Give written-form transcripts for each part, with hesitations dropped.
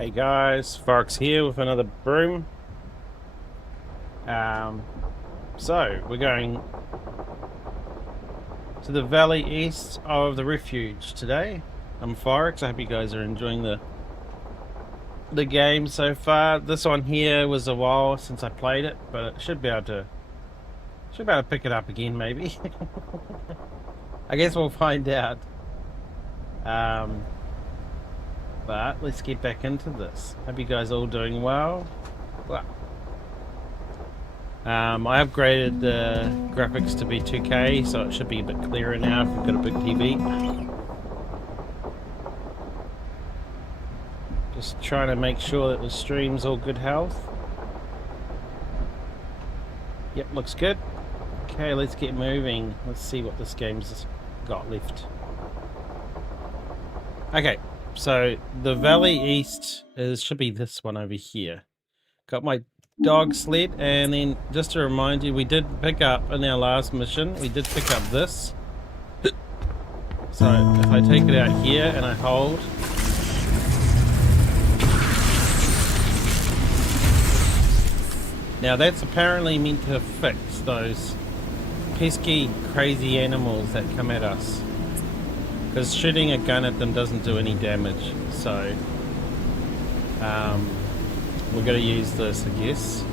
Hey guys, Fox here with another Brume. So we're going to the valley east of the Refuge today. I'm Forex. I hope you guys are enjoying the game so far. This one here was a while since I played it, but it should be able to pick it up again maybe. I guess we'll find out. But let's get back into this. Hope you guys are all doing well. I upgraded the graphics to be 2K, so it should be a bit clearer now if we've got a big TV. Just trying to make sure that the stream's all good health. Yep, looks good. Okay, let's get moving. Let's see what this game's got left. Okay, so the valley east should be this one over here. Got my dog sled, and then just to remind you, we did pick up in our last mission, we did pick up this. So if I take it out here and I hold, now that's apparently meant to fix those pesky crazy animals that come at us, because shooting a gun at them doesn't do any damage. So we're going to use this, I guess.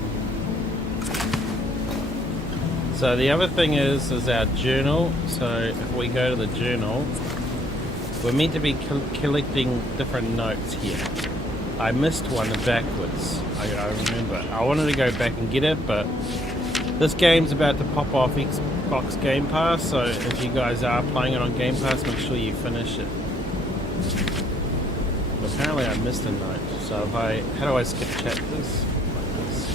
So the other thing is our journal. So if we go to the journal, we're meant to be collecting different notes here. I missed one backwards. I remember. I wanted to go back and get it, but this game's about to pop off Xbox Game Pass, so if you guys are playing it on Game Pass, make sure you finish it. But apparently I missed a note. So if how do I skip chapters? Like this.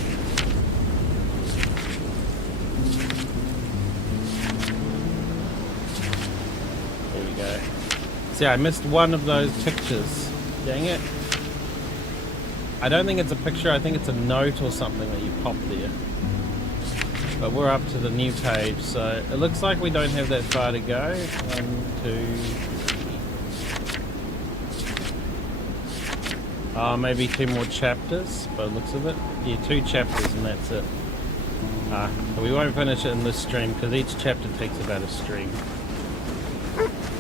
There we go. See, I missed one of those pictures. Dang it. I don't think it's a picture, I think it's a note or something that you pop there. But we're up to the new page, so it looks like we don't have that far to go. 1, 2... maybe 2 more chapters, by the looks of it. Yeah, 2 chapters and that's it. We won't finish it in this stream, because each chapter takes about a stream.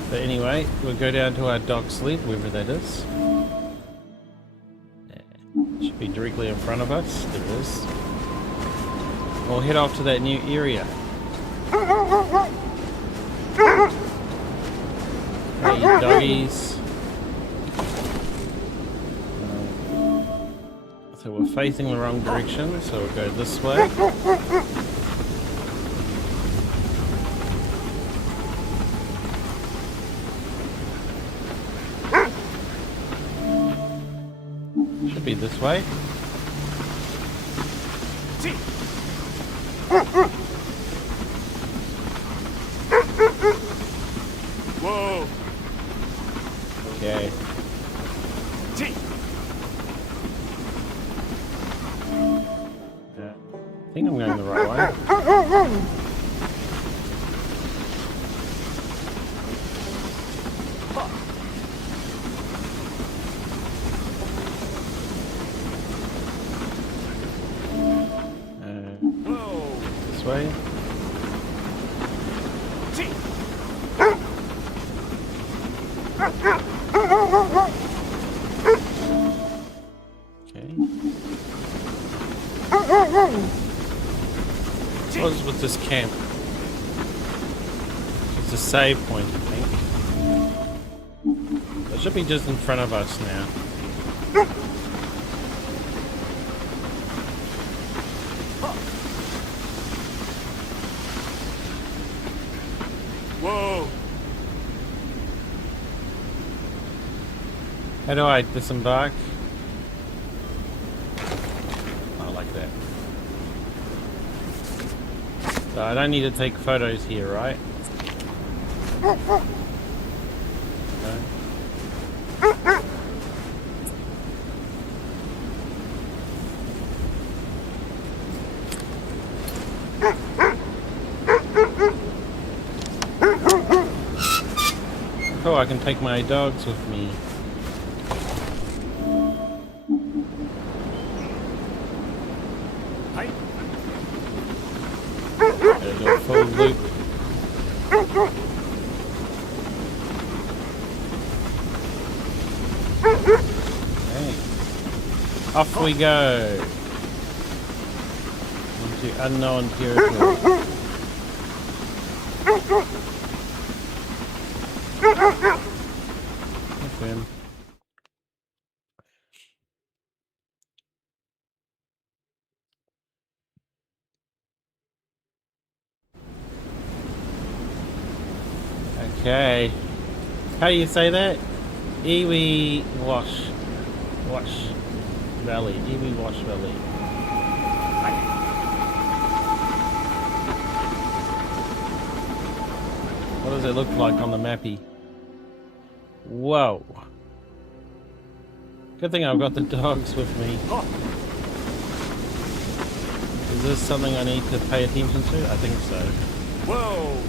But anyway, we'll go down to our dog sled, wherever that is. It should be directly in front of us. There it is. We'll head off to that new area. Hey, doggies. So we're facing the wrong direction, so we'll go this way. Should be this way. Whoa. Okay. I think I'm going the right way. This way. What is with this camp? It's a save point, I think. It should be just in front of us now. Whoa. How do I disembark? Oh, like that. So I don't need to take photos here, right? No. Oh, I can take my dogs with me. full loop. Okay. Off we go into unknown territory. Confirm. Okay. How do you say that? Iwi Wash Valley. Iwi Wash Valley. What does it look like on the mappy? Whoa. Good thing I've got the dogs with me. Is this something I need to pay attention to? I think so. Whoa!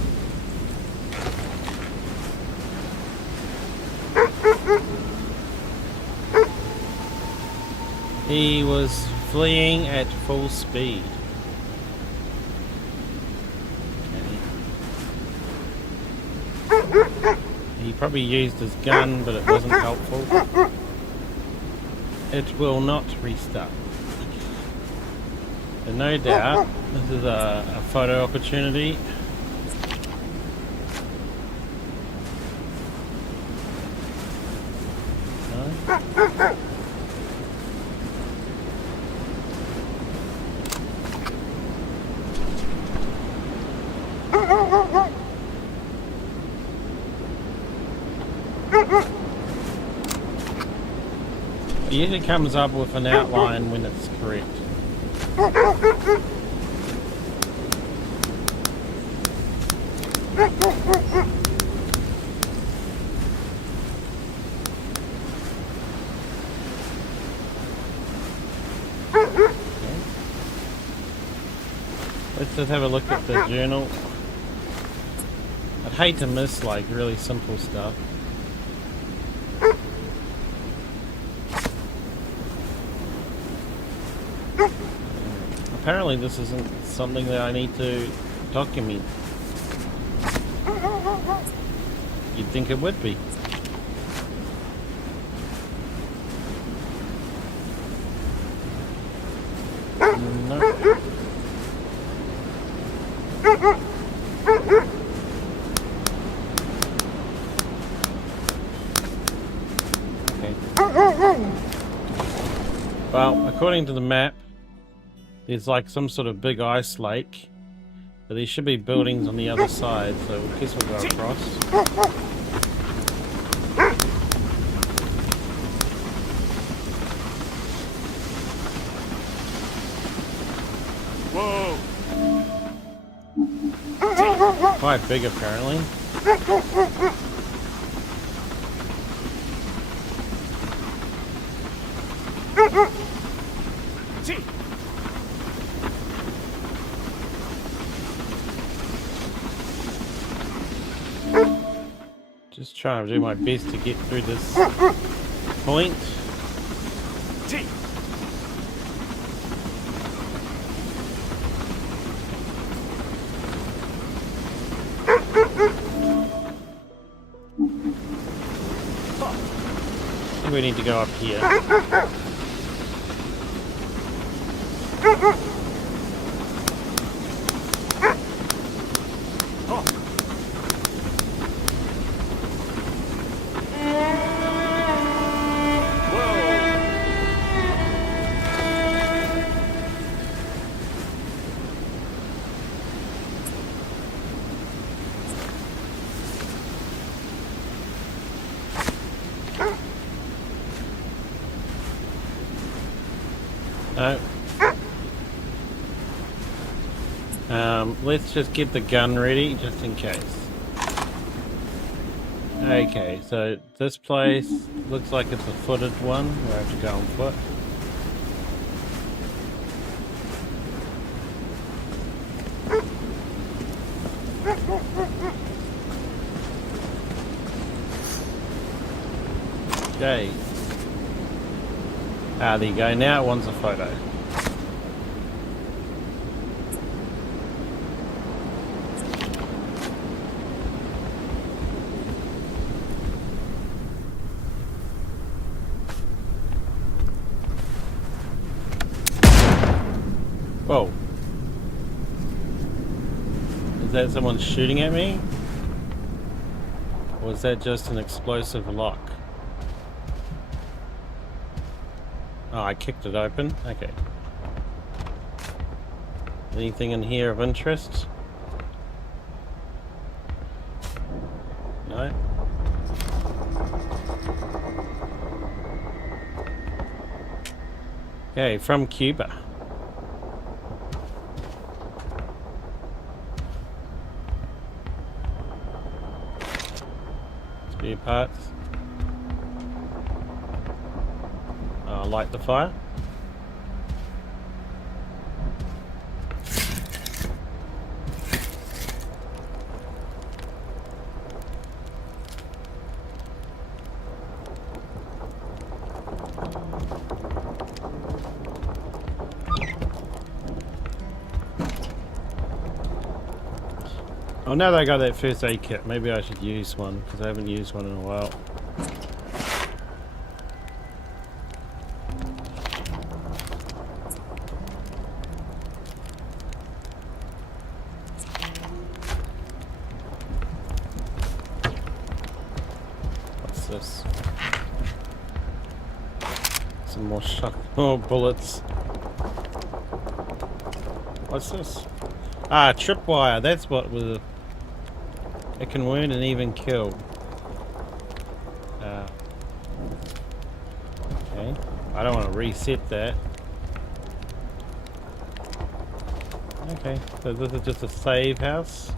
He was fleeing at full speed. Okay. He probably used his gun, but it wasn't helpful. It will not restart. And no doubt, this is a photo opportunity. No? It usually comes up with an outline when it's correct. Okay. Let's just have a look at the journal. I'd hate to miss like really simple stuff. Apparently this isn't something that I need to document. You'd think it would be. No. Okay. Well, according to the map, there's like some sort of big ice lake, but there should be buildings on the other side, so I guess we'll go across. Whoa! Quite big apparently. Just trying to do my best to get through this point. I think we need to go up here. No. Let's just get the gun ready, just in case. Okay, so this place looks like it's a footed one. We'll have to go on foot. Okay. Ah, there you go. Now it wants a photo. that someone shooting at me? Or is that just an explosive lock? Oh, I kicked it open? Okay. Anything in here of interest? No? Okay, from Cuba. Spare parts. Light the fire. Oh, now that I got that first aid kit, maybe I should use one, because I haven't used one in a while. What's this? Some more more bullets. What's this? Ah, tripwire, that's what was... It can wound and even kill. Okay, I don't want to reset that. Okay, so this is just a save house.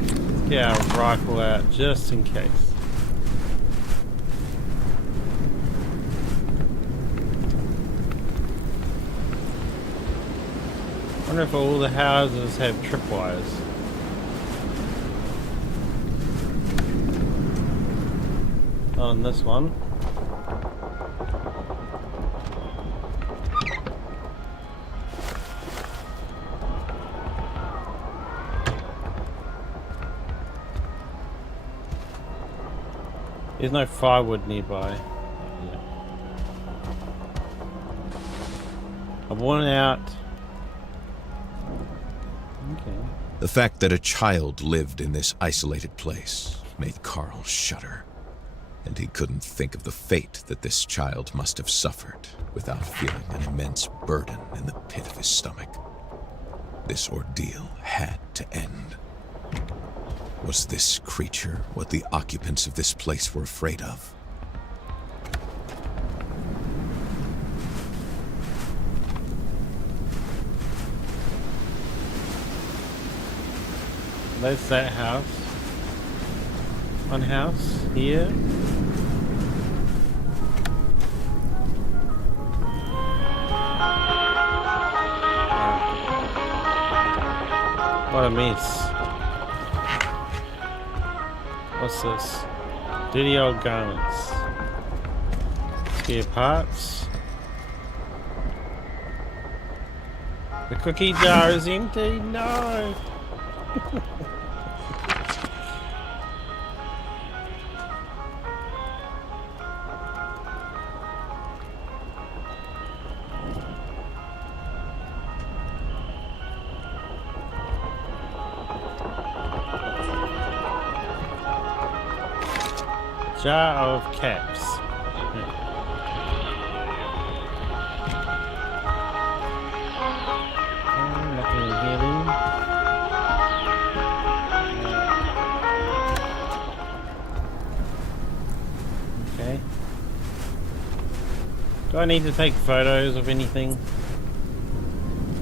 Let's get our rifle out just in case. I wonder if all the houses have tripwires. Not on this one. There's no firewood nearby. Yeah. I've worn out. The fact that a child lived in this isolated place made Carl shudder, and he couldn't think of the fate that this child must have suffered without feeling an immense burden in the pit of his stomach. This ordeal had to end. Was this creature what the occupants of this place were afraid of? That's that house. One house here. What a mess. What's this? Dirty old garments. Spare parts. The cookie jar is empty. No! Jar of caps. Nothing in here then. Okay. Do I need to take photos of anything?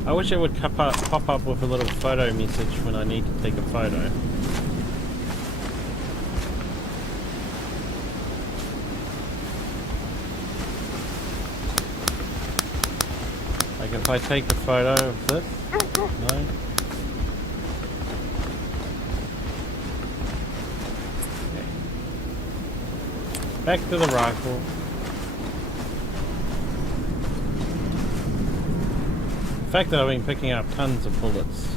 I wish it would pop up with a little photo message when I need to take a photo. Like if I take a photo of this? No? Okay. Back to the rifle. The fact that I've been picking up tons of bullets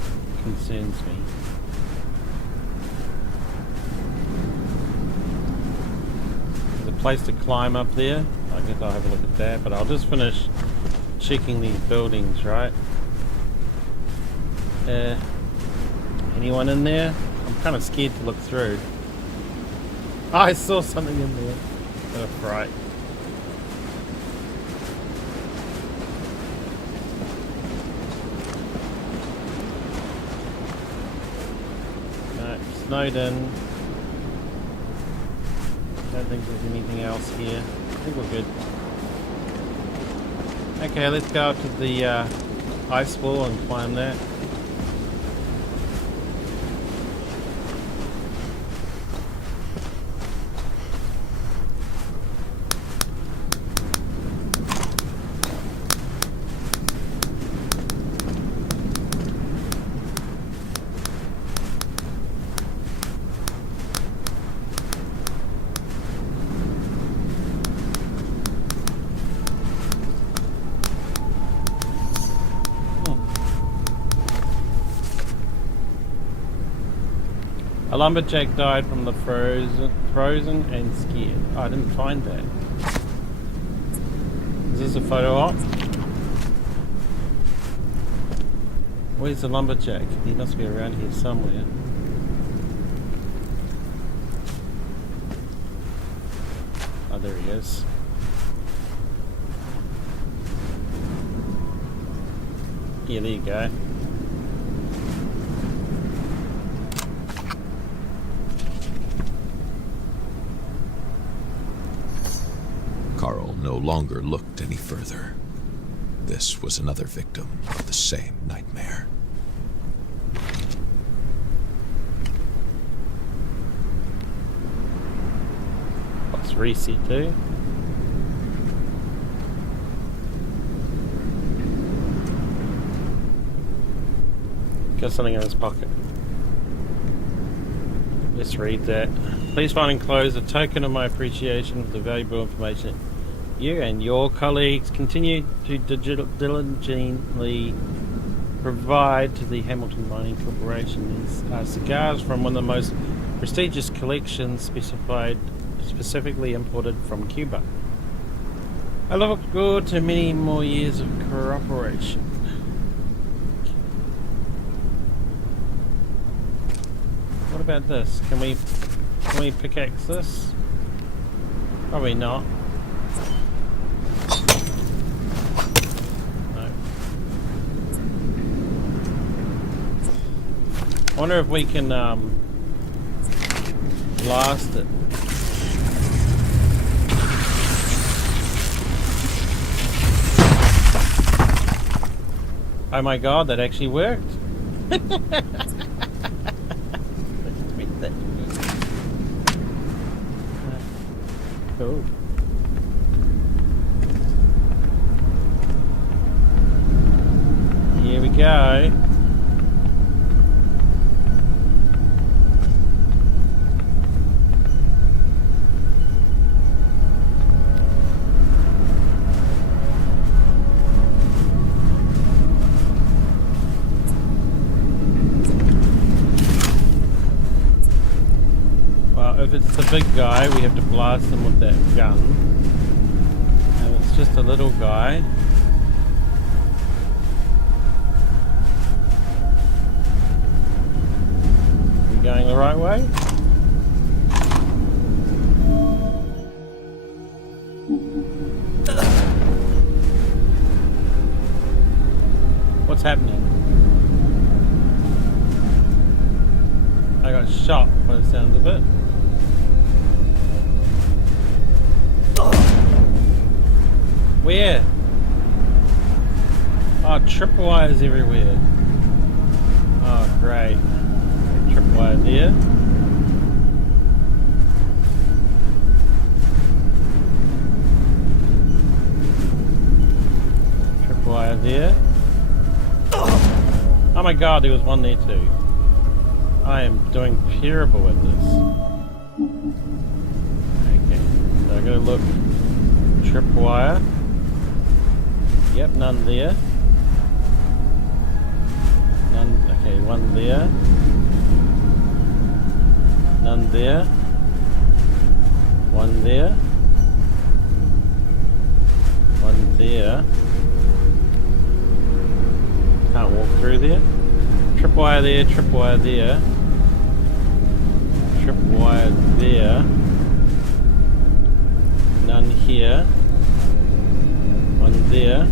concerns me. There's a place to climb up there. I guess I'll have a look at that, but I'll just finish checking these buildings, right? Anyone in there? I'm kind of scared to look through. Oh, I saw something in there. What a fright. No, snowed in. Don't think there's anything else here. I think we're good. Okay, let's go up to the ice wall and climb that. A lumberjack died from the frozen and scared. Oh, I didn't find that. Is this a photo op? Where's the lumberjack? He must be around here somewhere. Oh, there he is. Yeah, there you go. Carl no longer looked any further. This was another victim of the same nightmare. What's reset do? Got something in his pocket. Let's read that. Please find enclosed a token of my appreciation for the valuable information you and your colleagues continue to diligently provide to the Hamilton Mining Corporation. These are cigars from one of the most prestigious collections specifically imported from Cuba. I look forward to many more years of cooperation. What about this? Can we pickaxe this? Probably not. No. I wonder if we can blast it. Oh my god, that actually worked. Cool. Here we go. If it's the big guy, we have to blast him with that gun. And if it's just a little guy, are we going the right way? What's happening? I got shot by the sounds of it. Where? Oh, tripwires everywhere. Oh, great. Tripwire there. Tripwire there. Oh my god, there was one there too. I am doing terrible at this. Okay, so I gotta look. Tripwire. Yep, none there. None, okay, one there. None there. One there. One there. through there. Tripwire there, tripwire there. Tripwire there. None here. One there.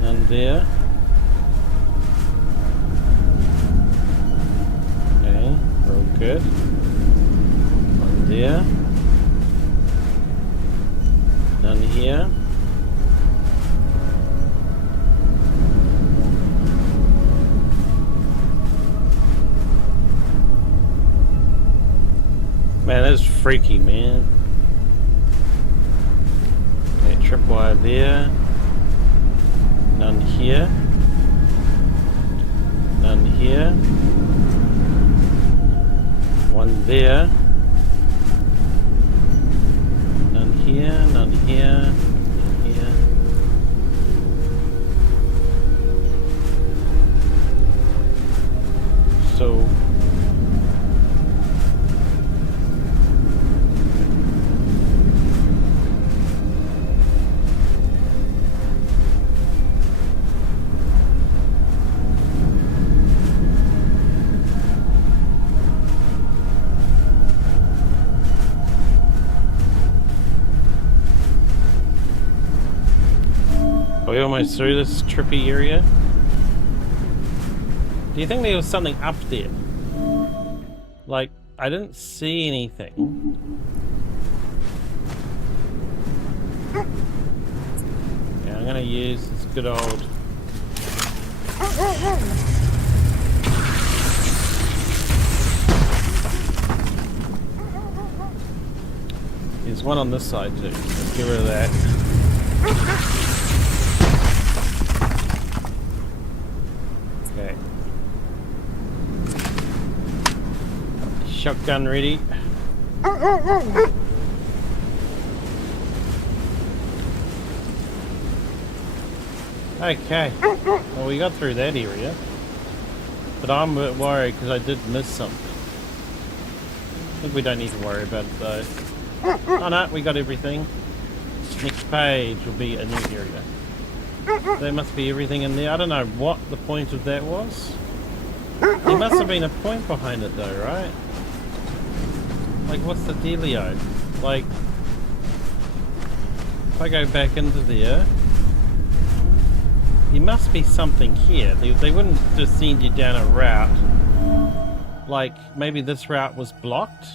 None there. Okay, real good. One there. None here. Man, that's freaky, man. Okay, tripwire there. None here. None here. One there. None here, none here, none here. So are we almost through this trippy area? Do you think there was something up there? Like, I didn't see anything. Yeah, I'm gonna use this good old... There's one on this side too. Let's get rid of that. Okay. Shotgun ready. Okay. Well, we got through that area. But I'm a bit worried because I did miss something. I think we don't need to worry about it though. Oh no, we got everything. Next page will be a new area. There must be everything in there. I don't know what the point of that was. There must have been a point behind it though, right? Like, what's the dealio? Like, if I go back into there, there must be something here. They wouldn't just send you down a route. Like, maybe this route was blocked?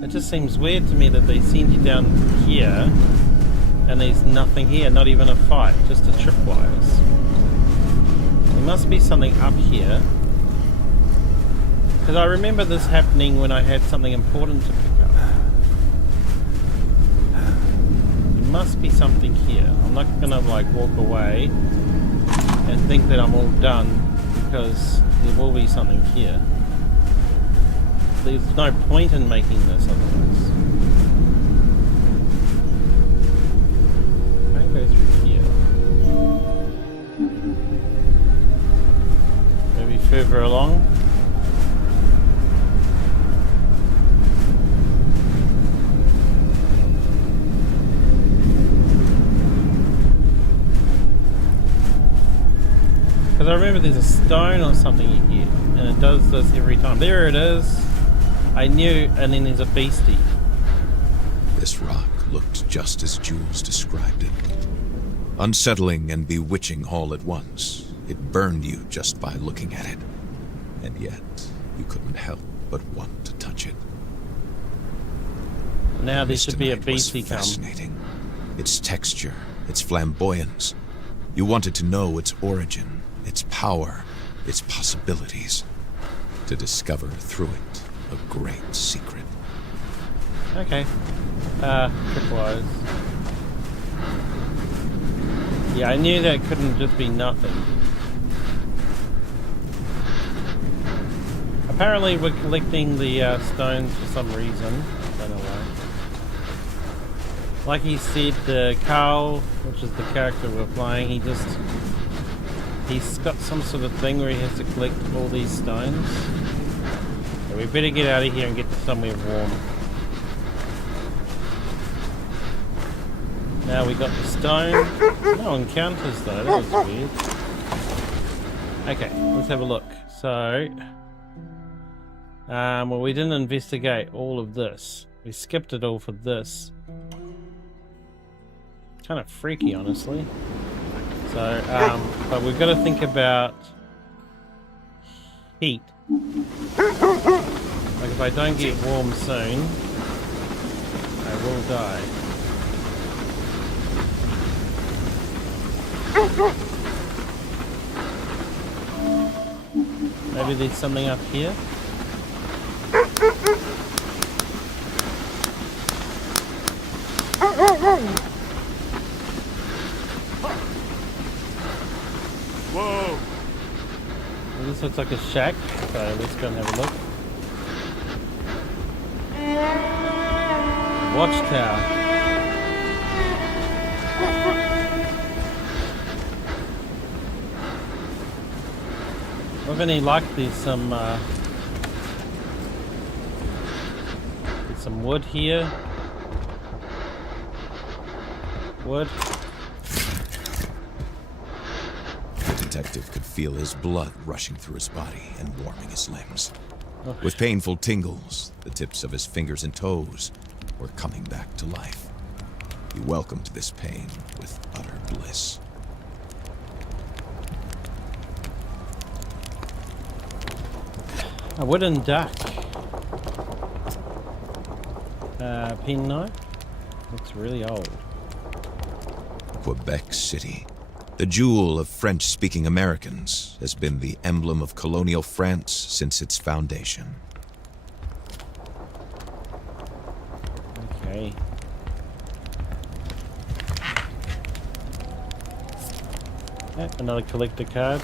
It just seems weird to me that they send you down here and there's nothing here, not even a fight, just a tripwires. There must be something up here. Because I remember this happening when I had something important to pick up. There must be something here. I'm not gonna like walk away and think that I'm all done because there will be something here. There's no point in making this otherwise. I can go through here. Maybe further along. Because I remember there's a stone or something here, and it does this every time. There it is. I knew, and then there's a beastie. This rock looked just as Jules described it. Unsettling and bewitching all at once. It burned you just by looking at it. And yet, you couldn't help but want to touch it. Now there should be a This beastie was come. fascinating. Its texture, its flamboyance. You wanted to know its origin, its power, its possibilities. To discover through it a great secret. Okay. Tripwires. Yeah, I knew that couldn't just be nothing. Apparently we're collecting the stones for some reason. I don't know why. Like he said, Carl, which is the character we're playing, he's got some sort of thing where he has to collect all these stones. So we better get out of here and get to somewhere warm. Now we got the stone. No encounters though, that was weird. Okay, let's have a look. So, well, we didn't investigate all of this. We skipped it all for this. Kind of freaky, honestly. So, but we've got to think about heat. Like if I don't get warm soon, I will die. Maybe there's something up here. Whoa! Well, this looks like a shack, so let's go and have a look. Watchtower. I've only liked there's some wood here. Wood. The detective could feel his blood rushing through his body and warming his limbs. Oh. With painful tingles, the tips of his fingers and toes were coming back to life. He welcomed this pain with utter bliss. A wooden duck. Penknife. Looks really old. Quebec City, the jewel of French-speaking Americans, has been the emblem of colonial France since its foundation. Okay. Another collector card.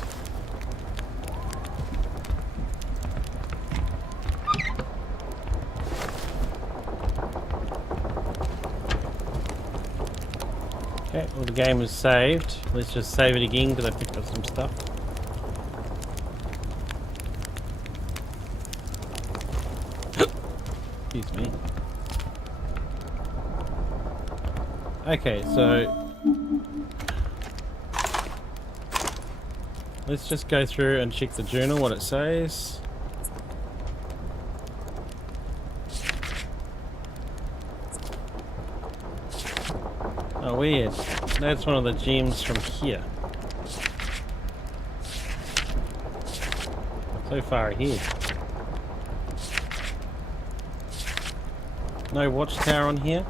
Okay, well the game is saved. Let's just save it again because I picked up some stuff. Excuse me. Okay, so let's just go through and check the journal, what it says. Oh, weird. That's one of the gems from here. So far ahead. No watchtower on here.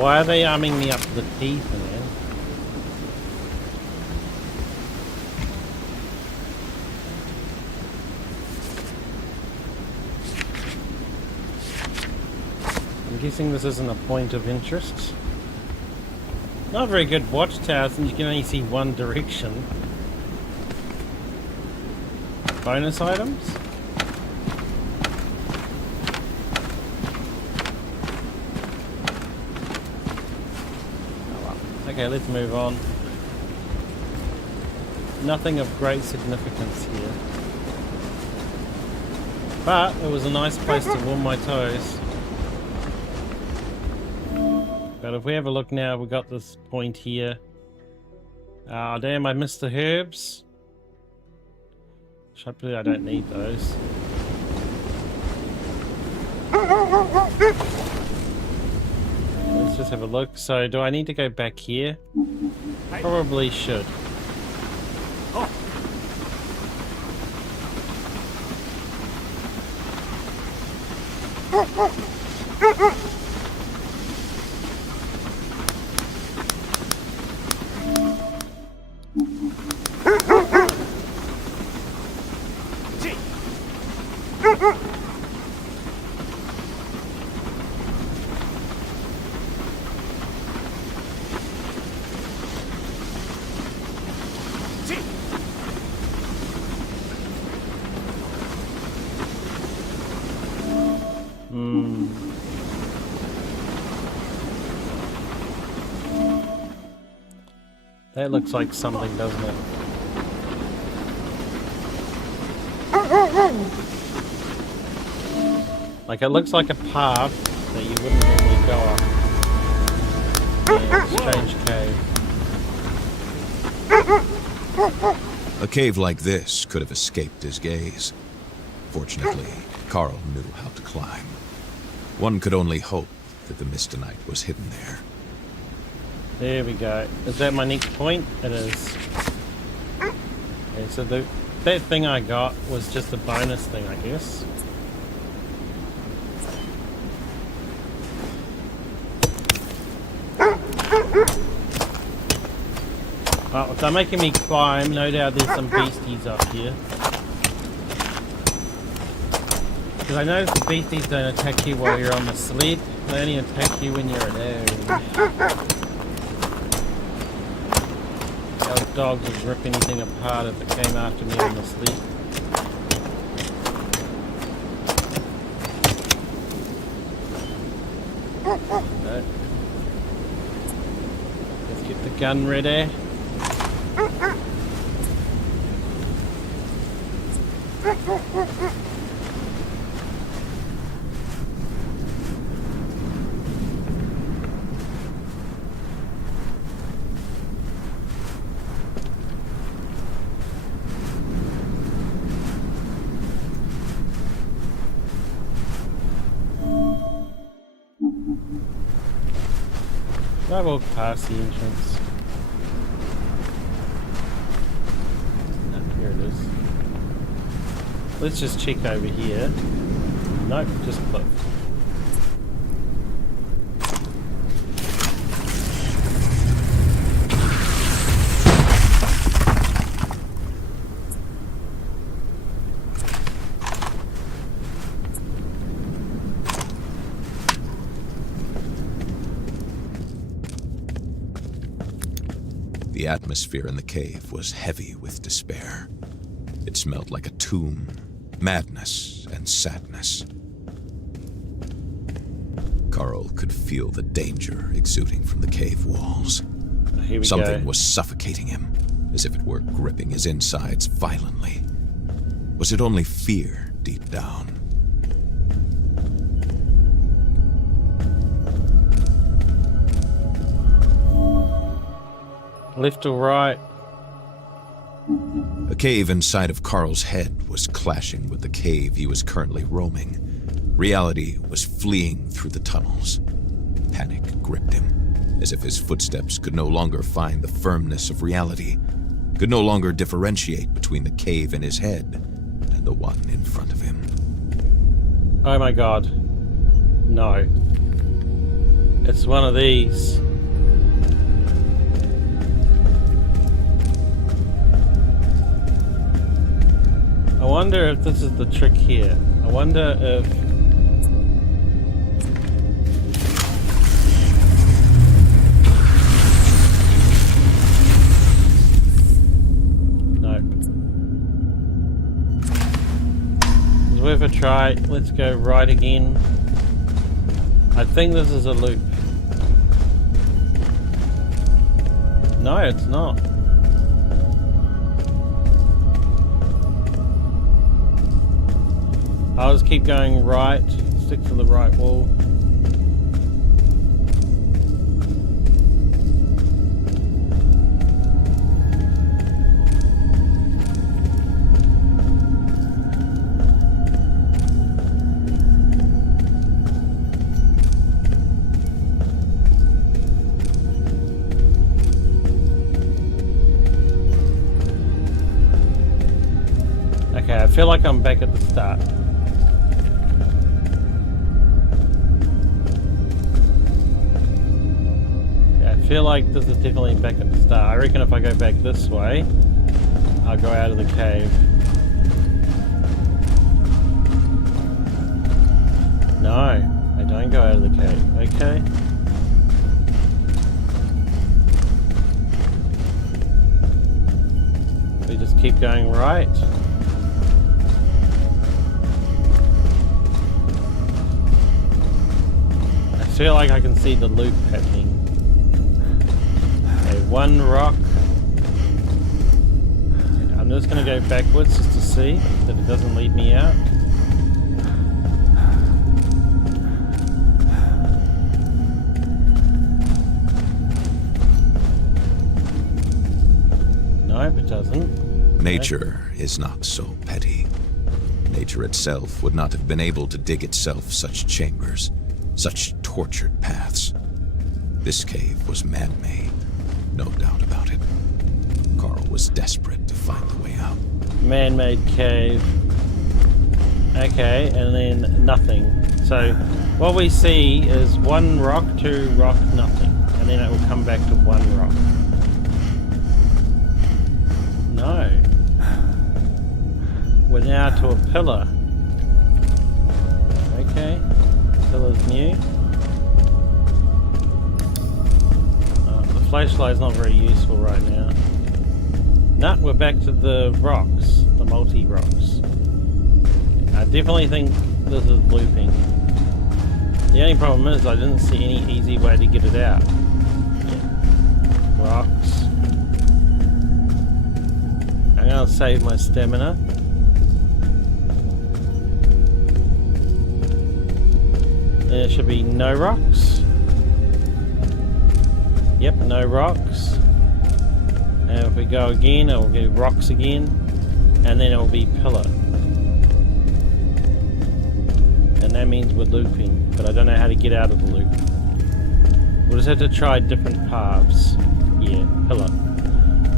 Why are they arming me up to the teeth, man? I'm guessing this isn't a point of interest. Not very good watchtower since you can only see one direction. Bonus items? Okay, let's move on. Nothing of great significance here. But it was a nice place to warm my toes. But if we have a look now, we got this point here. Oh damn, I missed the herbs. Hopefully I don't need those. Let's just have a look. So, do I need to go back here? Probably should. That looks like something, doesn't it? Like it looks like a path that you wouldn't normally go up. Yeah, strange cave. A cave like this could have escaped his gaze. Fortunately, Carl knew how to climb. One could only hope that the Mistonite was hidden there. There we go. Is that my next point? It is. Okay, so that thing I got was just a bonus thing, I guess. Oh, if they're making me climb, no doubt there's some beasties up here. Because I noticed the beasties don't attack you while you're on the sled. They only attack you when you're alone. Those dogs would rip anything apart if it came after me on the sled. No. Let's get the gun ready. I walked past the entrance. No, here it is. Let's just check over here. Nope, just cliff. The atmosphere in the cave was heavy with despair. It smelled like a tomb, madness and sadness. Carl could feel the danger exuding from the cave walls. Here we Something go. was suffocating him, as if it were gripping his insides violently. Was it only fear deep down? Left or right? A cave inside of Carl's head was clashing with the cave he was currently roaming. Reality was fleeing through the tunnels. Panic gripped him, as if his footsteps could no longer find the firmness of reality, could no longer differentiate between the cave in his head and the one in front of him. Oh my god. No. It's one of these. I wonder if this is the trick here. I wonder if... No. It's worth a try. Let's go right again. I think this is a loop. No, it's not. I'll just keep going right, stick to the right wall. Okay, I feel like I'm back at the start. I feel like this is definitely back at the start. I reckon if I go back this way, I'll go out of the cave. No, I don't go out of the cave. Okay. We just keep going right. I feel like I can see the loop happening. Okay, one rock. I'm just going to go backwards just to see that it doesn't lead me out. Nope, it doesn't. Nature is not so petty. Nature itself would not have been able to dig itself such chambers, such tortured paths. This cave was man-made, no doubt about it. Carl was desperate to find the way out. Man-made cave. Okay, and then nothing. So what we see is one rock, two rock, nothing. And then it will come back to one rock. No. We're now to a pillar. Okay. Pillar's new. The flashlight's not very useful right now. Nah, we're back to the rocks. The multi-rocks. I definitely think this is looping. The only problem is I didn't see any easy way to get it out. Yeah. Rocks. I'm gonna save my stamina. There should be no rocks. Yep, no rocks. And if we go again, it will be rocks again. And then it will be pillar. And that means we're looping. But I don't know how to get out of the loop. We'll just have to try different paths. Yeah, pillar.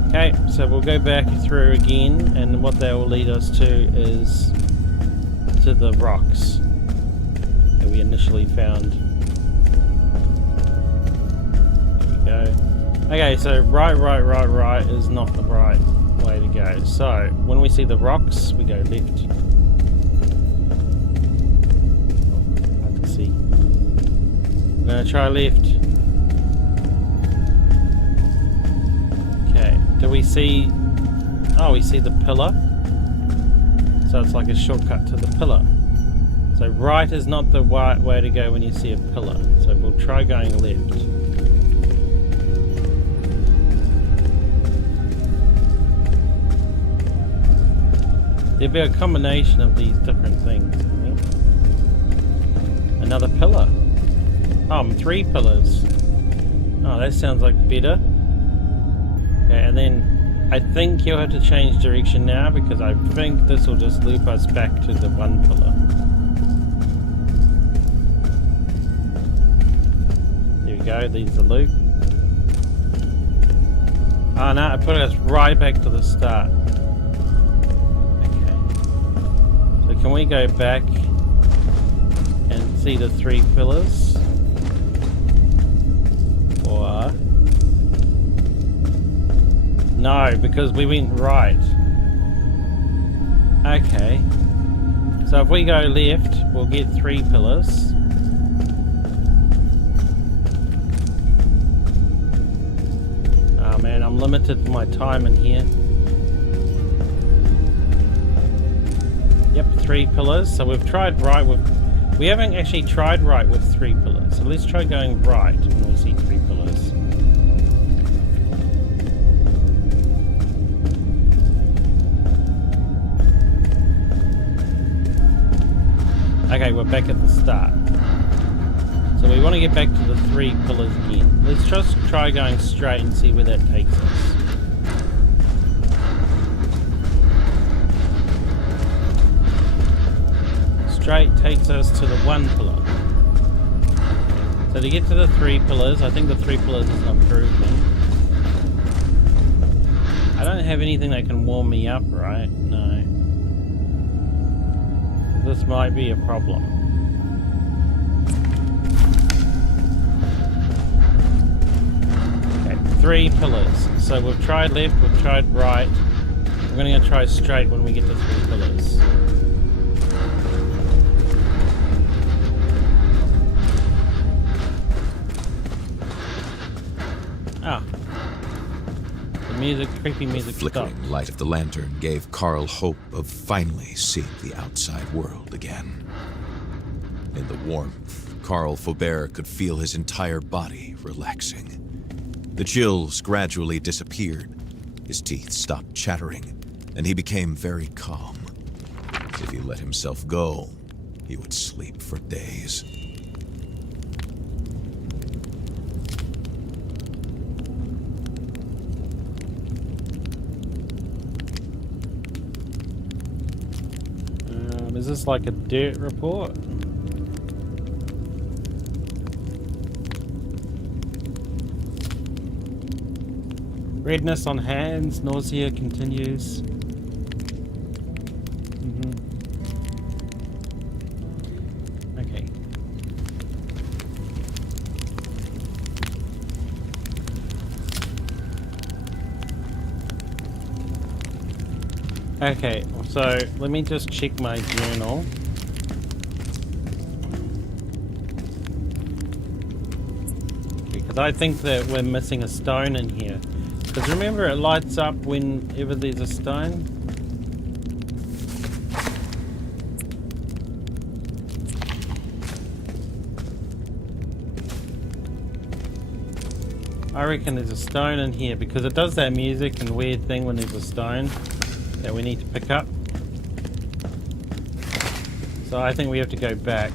Okay, so we'll go back through again. And what that will lead us to is to the rocks that we initially found. There we go. Okay, so right is not the right way to go. So when we see the rocks, we go left. Oh, hard to see. I'm gonna try left. Okay, do we see... Oh, we see the pillar. So it's like a shortcut to the pillar. So right is not the right way to go when you see a pillar. So we'll try going left. There'll be a combination of these different things, I think. Another pillar. Oh, 3 pillars. Oh, that sounds like better. Okay, and then I think you'll have to change direction now because I think this will just loop us back to the one pillar. There we go, there's the loop. Oh no, it put us right back to the start. Can we go back and see the 3 pillars? Or... No, because we went right. Okay. So if we go left, we'll get 3 pillars. Oh man, I'm limited for my time in here. Yep, 3 pillars. So we've tried right with... We haven't actually tried right with 3 pillars. So let's try going right when we see 3 pillars. Okay, we're back at the start. So we want to get back to the 3 pillars again. Let's just try going straight and see where that takes us. Straight takes us to the 1 pillar. So to get to the 3 pillars, I think the 3 pillars is an improvement. I don't have anything that can warm me up, right? No. This might be a problem. Okay, 3 pillars. So we've tried left, we've tried right. We're going to try straight when we get to 3 pillars. Ah. The music, creepy music The flickering stopped. light of the lantern gave Carl hope of finally seeing the outside world again. In the warmth, Carl Faubert could feel his entire body relaxing. The chills gradually disappeared. His teeth stopped chattering, and he became very calm. If he let himself go, he would sleep for days. Is this like a dirt report? Redness on hands, nausea continues. Okay. Okay, so let me just check my journal. Because I think that we're missing a stone in here. Because remember, it lights up whenever there's a stone. I reckon there's a stone in here because it does that music and weird thing when there's a stone that we need to pick up. So I think we have to go back.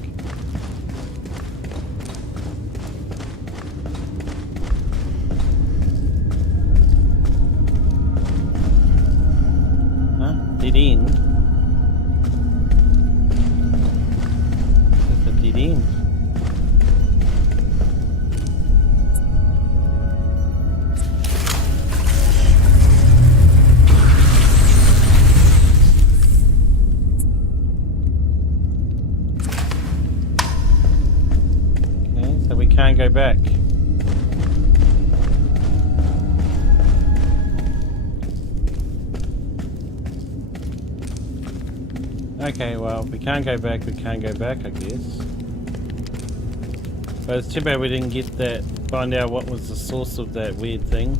Dead end. It's a dead end. Okay, so we can't go back. Okay, well, if we can't go back, we can't go back, I guess. But it's too bad we didn't get that, find out what was the source of that weird thing.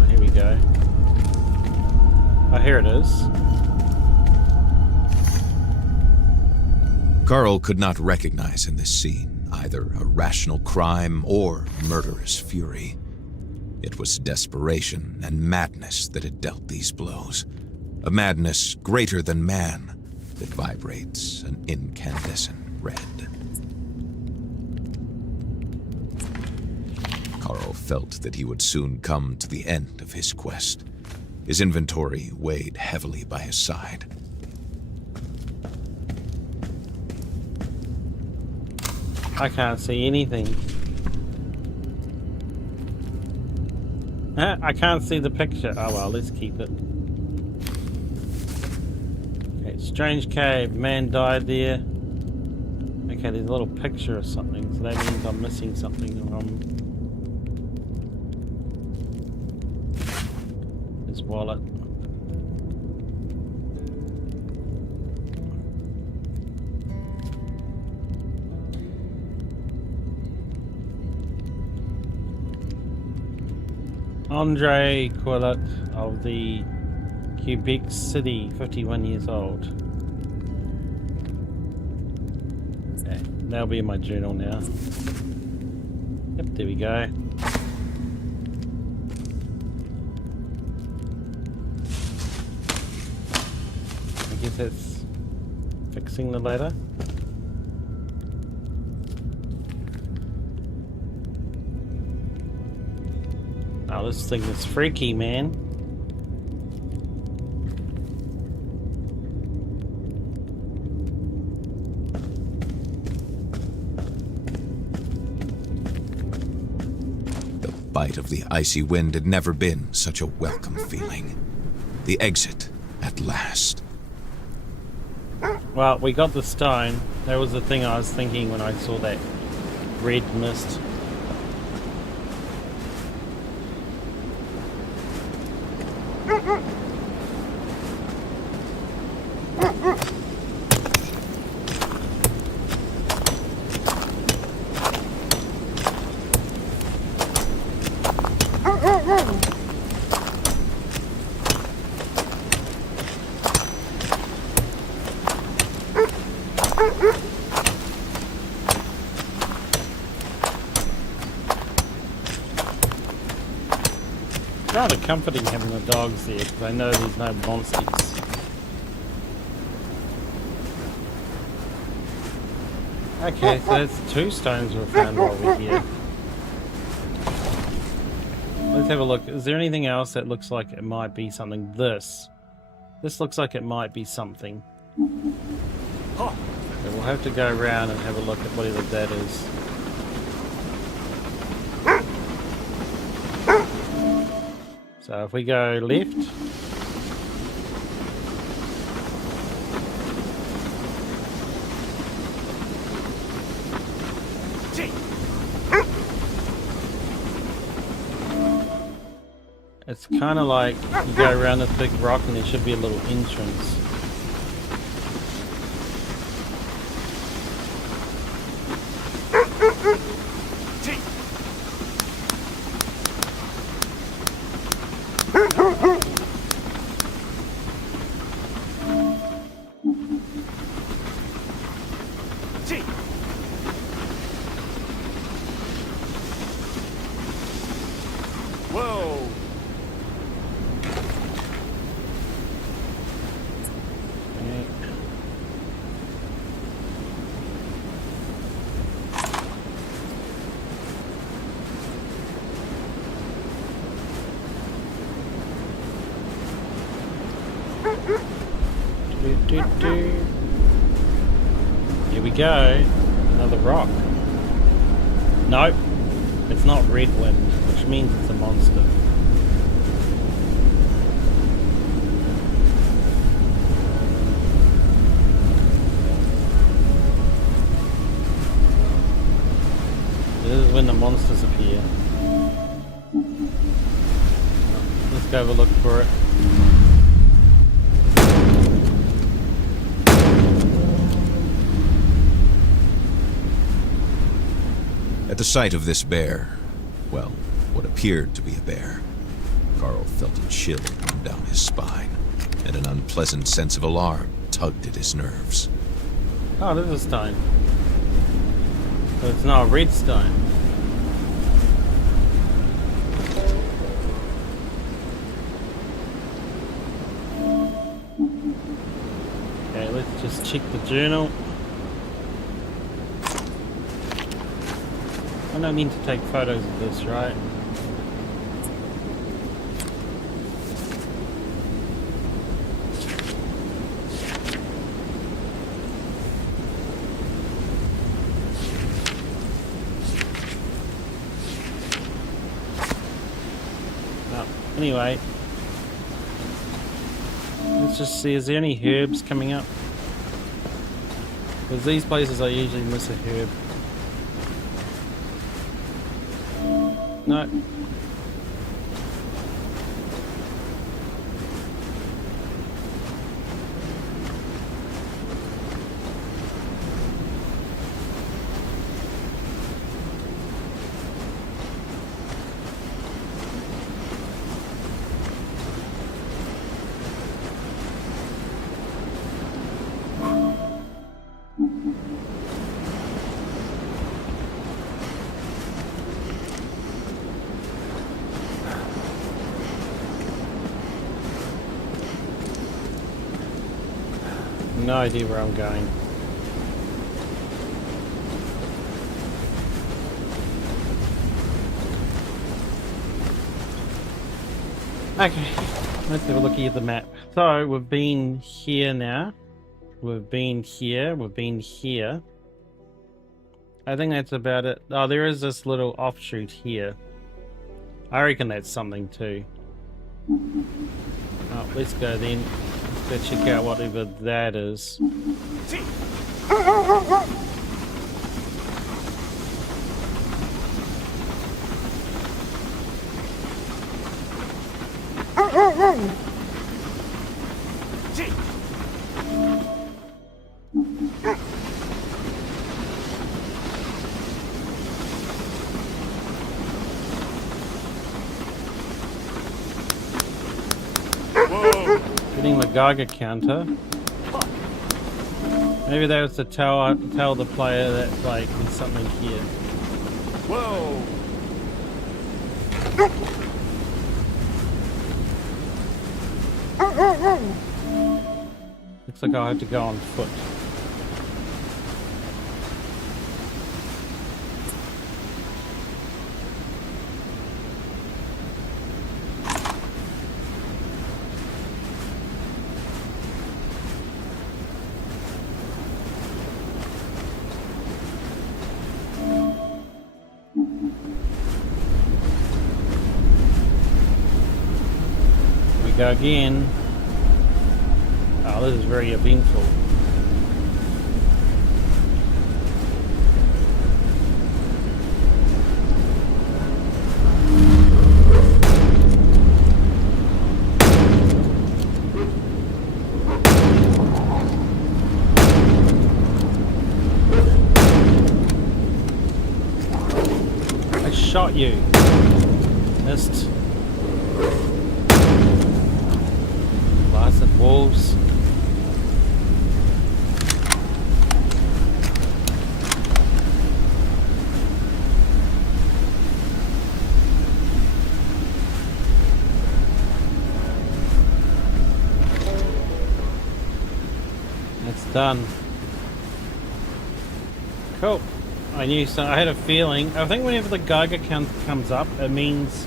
Oh, here we go. Oh, here it is. Carl could not recognize in this scene either a rational crime or murderous fury. It was desperation and madness that had dealt these blows. A madness greater than man that vibrates an incandescent red. Carl felt that he would soon come to the end of his quest. His inventory weighed heavily by his side. I can't see anything. I can't see the picture. Oh well, let's keep it. Strange cave, man died there. Okay, there's a little picture of something, so that means I'm missing something. His wallet. Andre Quillet of the Quebec City, 51 years old. Okay, that'll be in my journal now. Yep, there we go. I guess that's fixing the ladder. Oh, this thing is freaky, man. The bite of the icy wind had never been such a welcome feeling. The exit, at last. Well, we got the stone. That was the thing I was thinking when I saw that red mist. rather comforting having the dogs there because I know there's no monsters. Okay, so that's 2 stones we found while we're here. Let's have a look. Is there anything else that looks like it might be something? This looks like it might be something. So we'll have to go around and have a look at whatever that is. So if we go left, it's kind of like you go around this big rock and there should be a little entrance. Whoa! Here we go. Another rock. Nope. It's not red wind, which means it's a monster. This is when the monsters appear. Let's go have a look for it. At the sight of this bear, well, what appeared to be a bear, Carl felt a chill run down his spine, and an unpleasant sense of alarm tugged at his nerves. Oh, this is stone. So it's not a red stone. Okay, let's just check the journal. I don't need to take photos of this, right? Oh, anyway, let's just see, is there any herbs coming up? Because these places I usually miss a herb. No. No idea where I'm going. Okay, let's have a look at the map. So we've been here now. We've been here. We've been here. I think that's about it. Oh, there is this little offshoot here. I reckon that's something too. Oh, let's go then. Let's go check out whatever that is. Whoa! Getting the Geiger counter. Maybe that was to tell the player that like there's something here. Whoa! Looks like I'll have to go on foot. Go again. Oh, this is very eventful. I shot you. Missed. Blasted wolves. It's done. Cool. I knew so. I had a feeling. I think whenever the Geiger count comes up, it means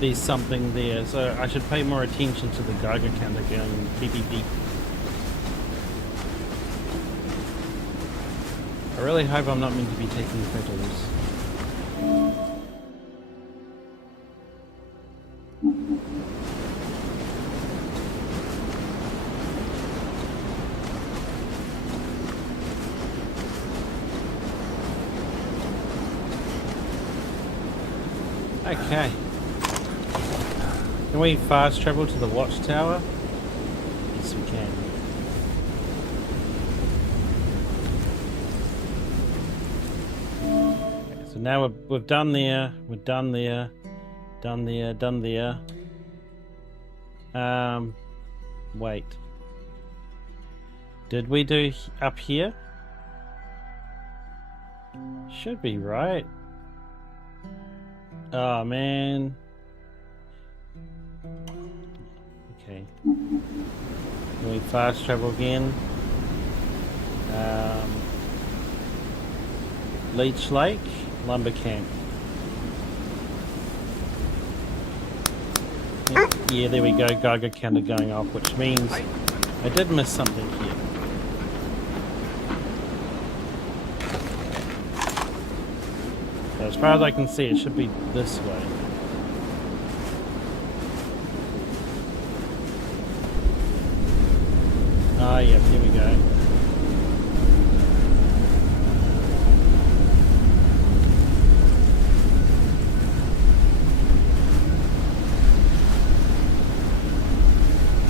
there's something there, so I should pay more attention to the Geiger counter going beep beep beep. I really hope I'm not meant to be taking photos. Okay. Can we fast travel to the watchtower? Yes, we can. Okay, so now we've done there, we're done there, done there, done there. Wait. Did we do up here? Should be, right? Oh, man. Okay. Can we fast travel again? Leech Lake, Lumber Camp. Yeah, there we go. Geiger counter going off, which means I did miss something here. So as far as I can see, it should be this way. Ah, yep, here we go.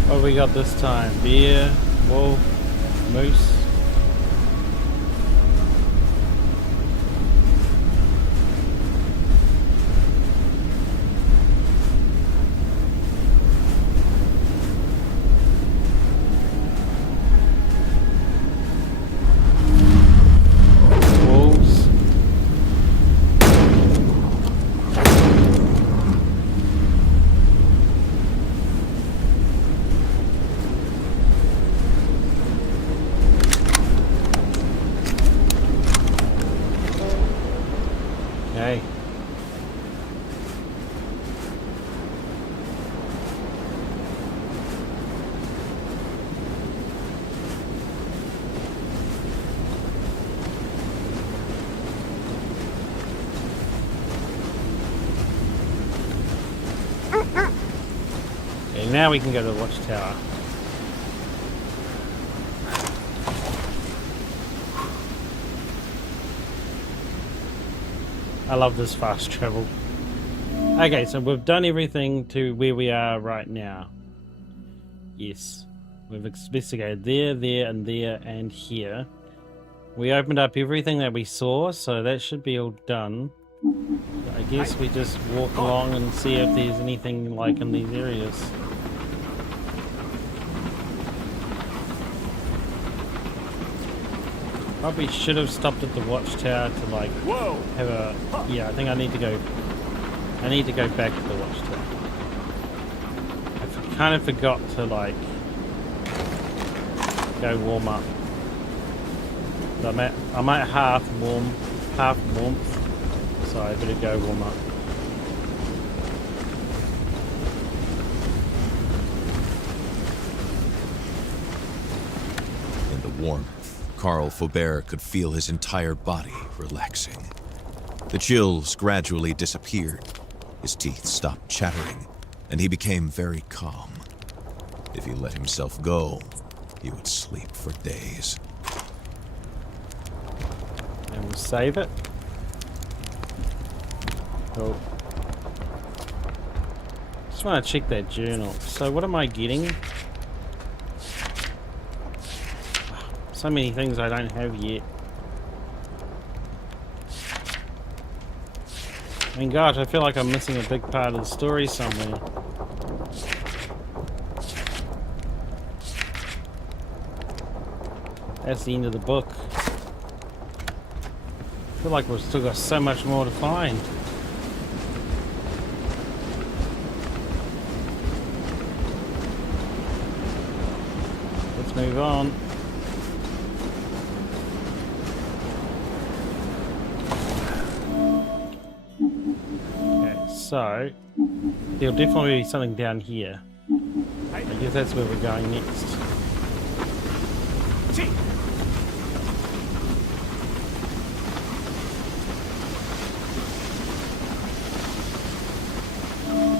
What have we got this time? Bear, wolf, moose. Okay. Okay, now we can go to the watchtower. I love this fast travel. Okay, so we've done everything to where we are right now. Yes. We've investigated there, and here. We opened up everything that we saw, so that should be all done. I guess we just walk along and see if there's anything like in these areas. Probably should have stopped at the watchtower to like have a... Yeah, I think I need to go back to the watchtower. I kind of forgot to like go warm up. So I'm at half warmth, so I better go warm up. In the warmth, Carl Faubert could feel his entire body relaxing. The chills gradually disappeared, his teeth stopped chattering, and he became very calm. If he let himself go, he would sleep for days. And we'll save it. Cool. Just want to check that journal. So what am I getting? So many things I don't have yet. I mean, gosh, I feel like I'm missing a big part of the story somewhere. That's the end of the book. I feel like we've still got so much more to find. Let's move on. So, there'll definitely be something down here. I guess that's where we're going next.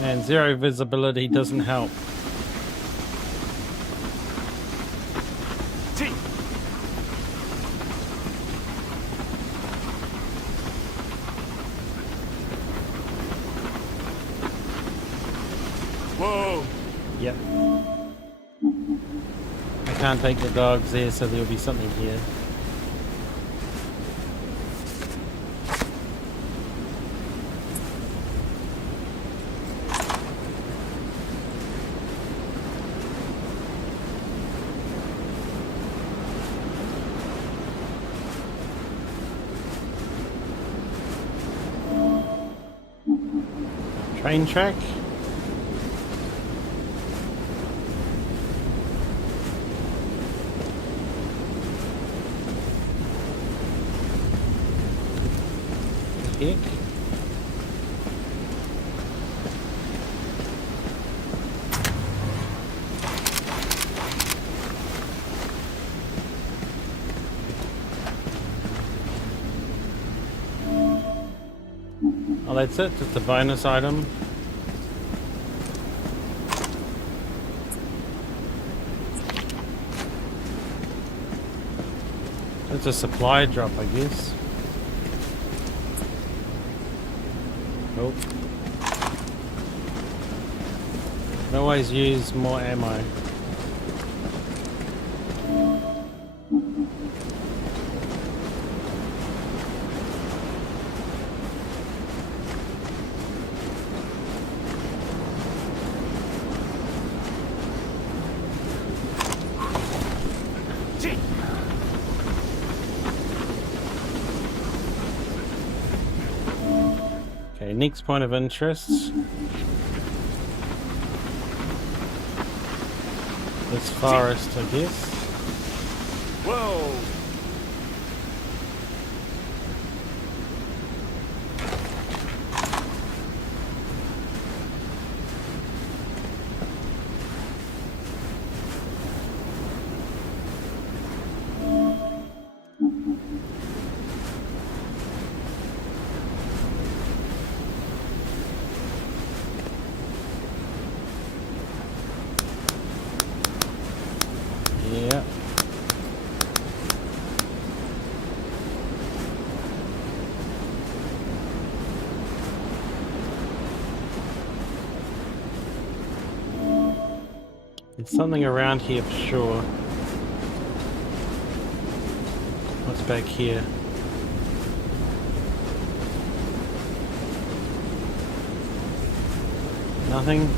And zero visibility doesn't help. Whoa! Yep. I can't take the dogs there, so there'll be something here. Train track. Heck. Oh, that's it, just a bonus item. It's a supply drop, I guess. Nope. Can always use more ammo. Okay, next point of interest. This forest, I guess. Whoa! Yeah. There's something around here for sure. What's back here? Nothing?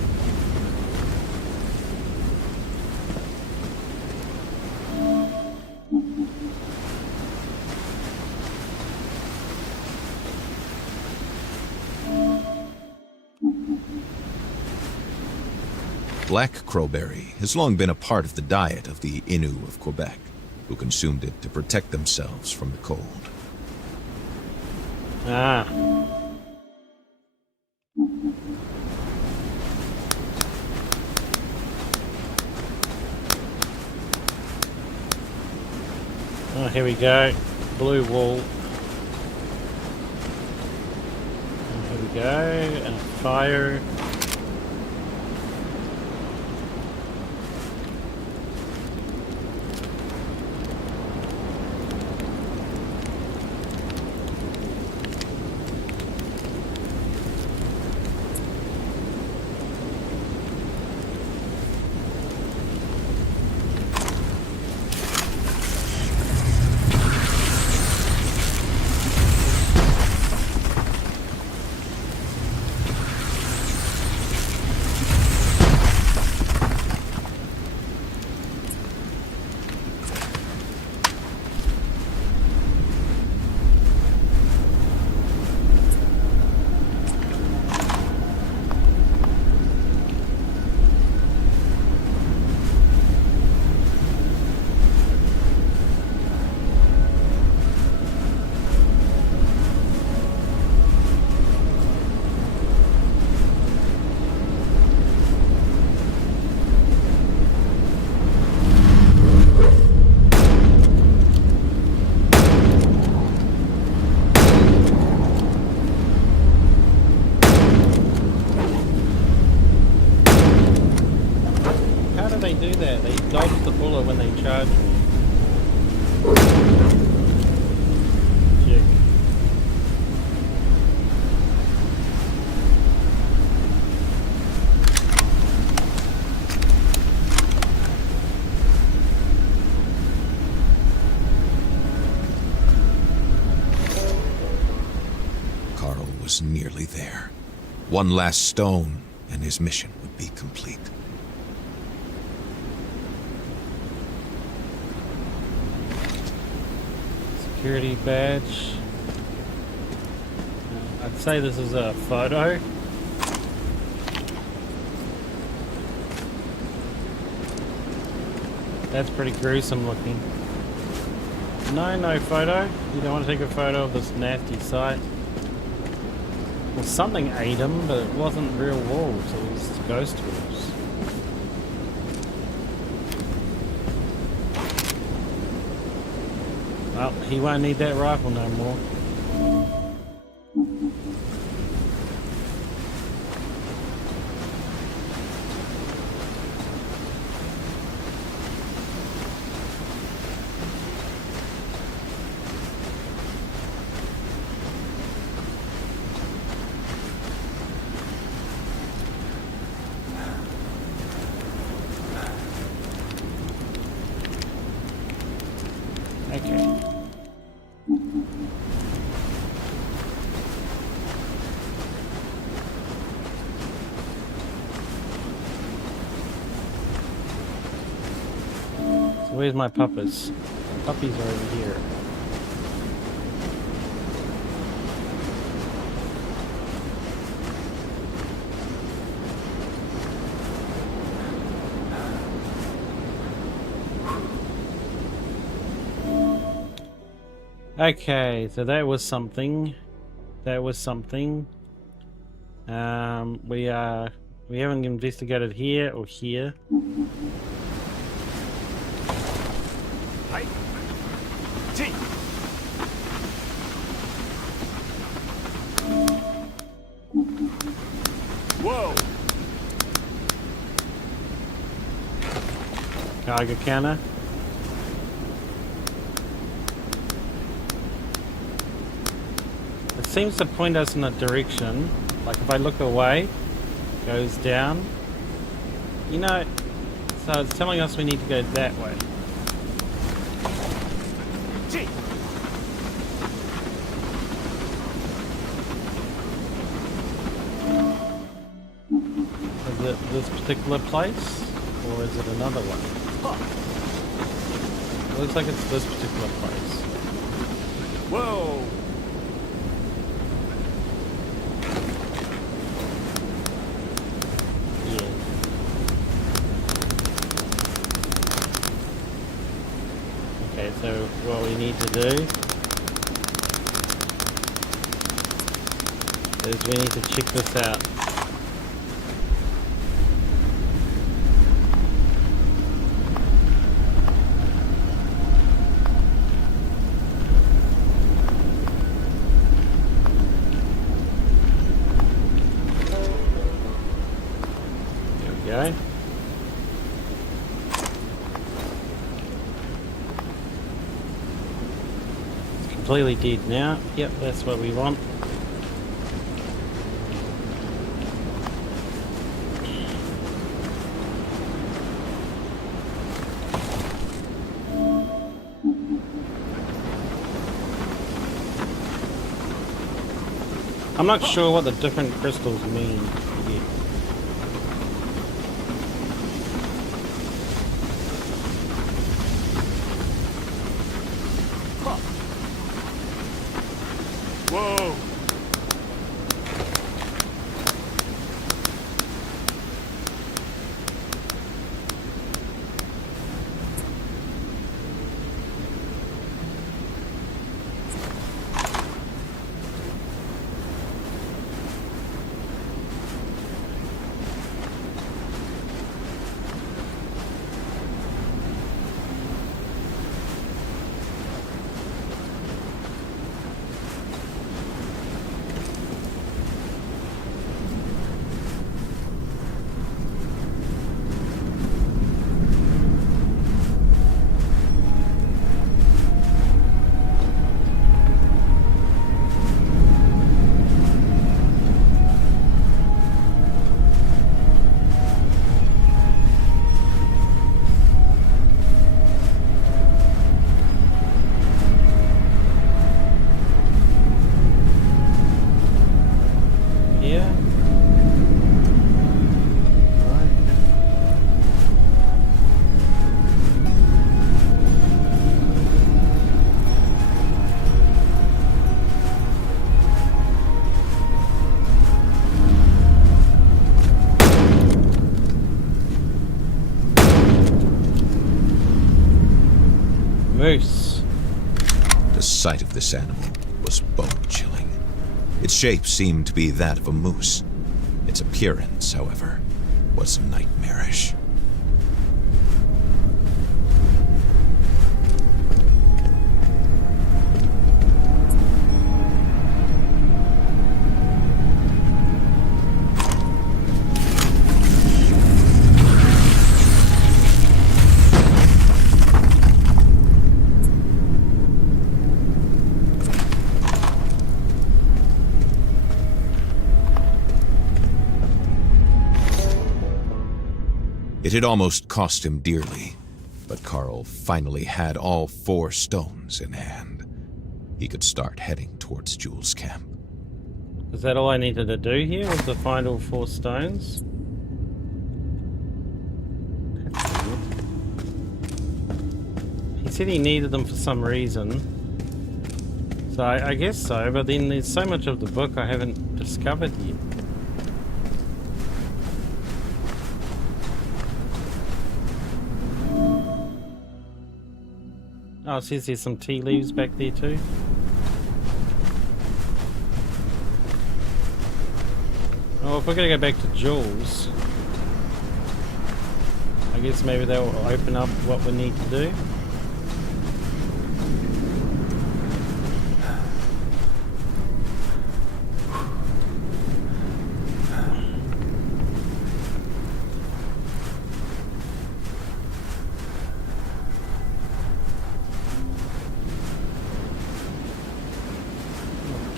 Black crowberry has long been a part of the diet of the Innu of Quebec, who consumed it to protect themselves from the cold. Ah. Oh, here we go. Blue wool. And here we go. And a fire. They do that. They dodge the bullet when they charge me. Jig. Carl was nearly there. One last stone, and his mission would be complete. Security badge. I'd say this is a photo. That's pretty gruesome looking. No photo. You don't want to take a photo of this nasty sight. Well, something ate him, but it wasn't real wolves. It was ghost wolves. Well, he won't need that rifle no more. Okay. So where's my puppies? My puppies are over here. Okay, so that was something. That was something. We haven't investigated here or here. Hi. T. Whoa. Geiger counter. It seems to point us in a direction. Like if I look away, it goes down. You know, so it's telling us we need to go that way. T. Is it this particular place? Or is it another one? It looks like it's this particular place. Whoa. Yeah. we need to do is we need to check this out. There we go. It's completely dead now. Yep, that's what we want. I'm not sure what the different crystals mean yet. Whoa! Yeah. Right. Moose. The sight of this animal was bone-chilling. Its shape seemed to be that of a moose. Its appearance, however, was nightmarish. It had almost cost him dearly, but Carl finally had all 4 stones in hand. He could start heading towards Jules' camp. Is that all I needed to do here? Was to find all 4 stones? He said he needed them for some reason. So I guess so, but then there's so much of the book I haven't discovered yet. Oh, it says there's some tea leaves back there too. Oh, if we're gonna go back to Jules, I guess maybe that will open up what we need to do.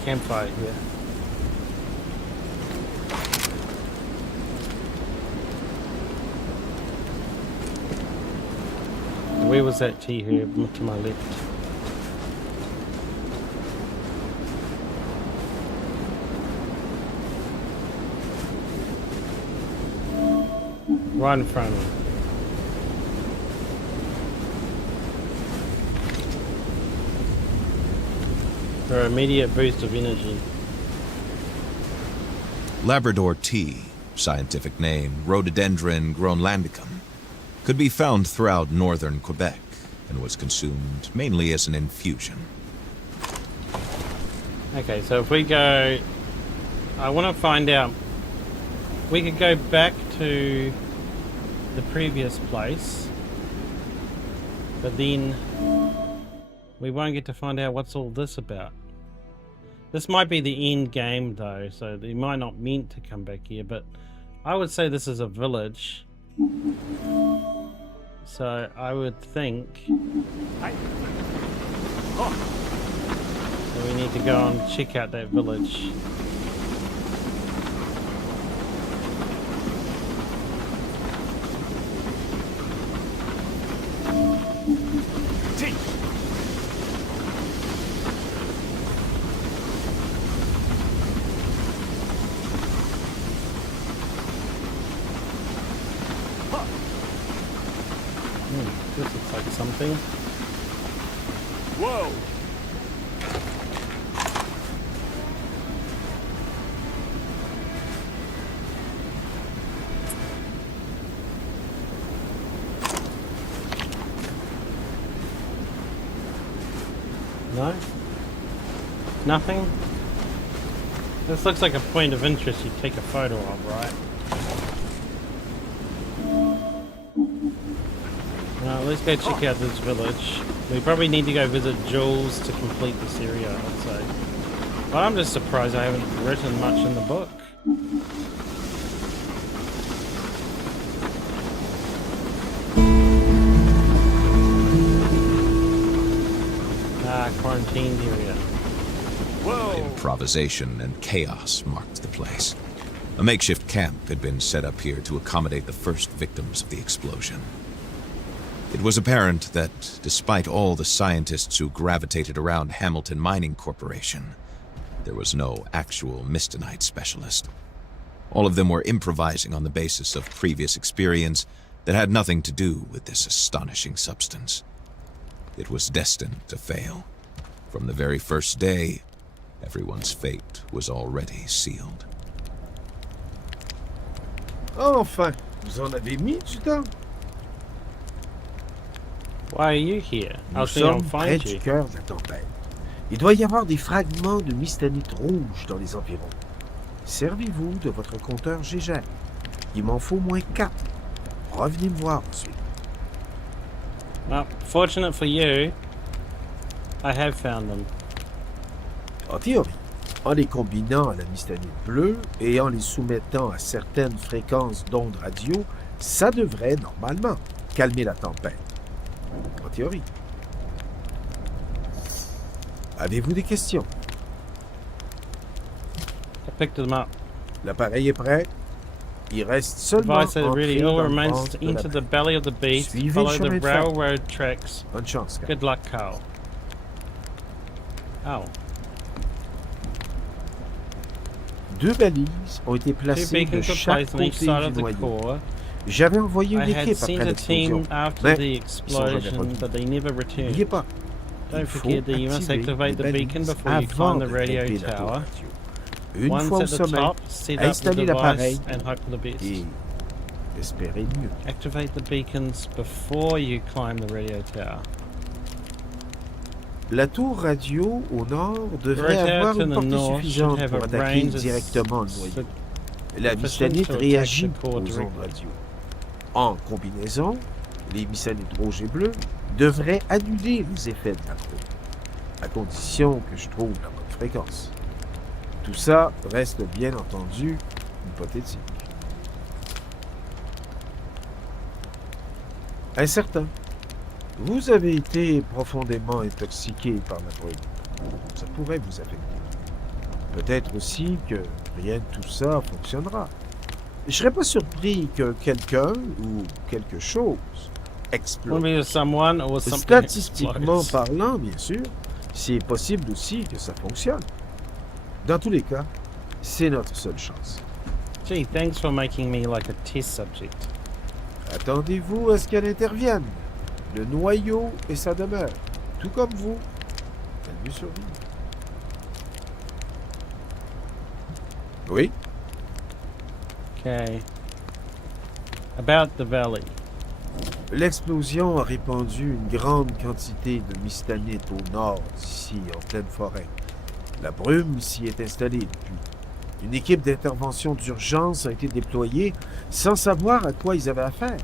Campfire here. Where was that tea herb? To my left. Right in front of me. For an immediate boost of energy. Labrador tea, scientific name Rhododendron groenlandicum, could be found throughout northern Quebec, and was consumed mainly as an infusion. Okay, so if we go... I want to find out... We could go back to the previous place, but then we won't get to find out what's all this about. This might be the end game though, so they might not meant to come back here, but I would say this is a village. So I would think that we need to go and check out that village. This looks like something. Whoa! No? Nothing? This looks like a point of interest you take a photo of, right? Let's go check out this village. We probably need to go visit Jules to complete this area, I'd say. But I'm just surprised I haven't written much in the book. Quarantined area. Whoa! Improvisation and chaos marked the place. A makeshift camp had been set up here to accommodate the first victims of the explosion. It was apparent that, despite all the scientists who gravitated around Hamilton Mining Corporation, there was no actual Mistonite specialist. All of them were improvising on the basis of previous experience that had nothing to do with this astonishing substance. It was destined to fail. From the very first day, everyone's fate was already sealed. Enfin, vous en avez mis du temps? Why are you here? Nous I'll see I'll sommes près find du you. cœur de la tempête. Il doit y avoir des fragments de mistanite rouge dans les environs. Servez-vous de votre compteur Gégère. Il m'en faut moins 4. Revenez me voir ensuite. Well, fortunate for you, I have found them. En théorie, en les combinant à la mistanite bleue et en les soumettant à certaines fréquences d'ondes radio, ça devrait, normalement, calmer la tempête. En théorie. Avez-vous des questions? I picked them up. L'appareil est prêt. Il reste seulement Advice that really entrer all dans le remains ventre to de la enter the bête. belly of the beast, Suivez follow le the chemin de fer. railroad tracks. Bonne chance, Carl. Good luck, Carl. Oh, 2 balises ont été two placées de beacons were chaque placed on each côté side du of the noyau. core. J'avais envoyé I une had équipe sent après a l'explosion. team after Mais the ils sont jamais explosion, revenus. but they never N'oubliez returned. pas, Don't il faut forget that you must activer activate the les beacon balises before you avant climb the de radio grimper la tour tower. radio. Une Once fois au at the sommet, top, set up the installez device l'appareil and hope for the best. et espérez le mieux. Activate the beacons before you climb the radio tower. La tour radio au nord The devrait radio avoir tower to une the portée north should suffisante have pour a attaquer range directement le noyau. La sufficient mistanite to attack réagit the core aux directly. ondes radio. En combinaison, les mistanites rouges et bleues devraient annuler les effets de la tour, à condition que je trouve la bonne fréquence. Tout ça reste bien entendu hypothétique. Incertain. Vous avez été profondément intoxiqué par la brume. Ça pourrait vous affecter. Peut-être aussi que rien de tout ça fonctionnera. Je serais pas surpris que quelqu'un ou quelque chose explose. Maybe someone or something Statistiquement explodes. parlant, bien sûr, c'est possible aussi que ça fonctionne. Dans tous les cas, c'est notre seule chance. Gee, thanks for making me like a test subject. Attendez-vous à ce qu'elle intervienne. Le noyau et sa demeure, tout comme vous, elle veut survivre. Oui, Okay. About the valley. L'explosion a répandu une grande quantité de mystanite au nord d'ici, en pleine forêt. La brume s'y est installée depuis. Une équipe d'intervention d'urgence a été déployée sans savoir à quoi ils avaient affaire.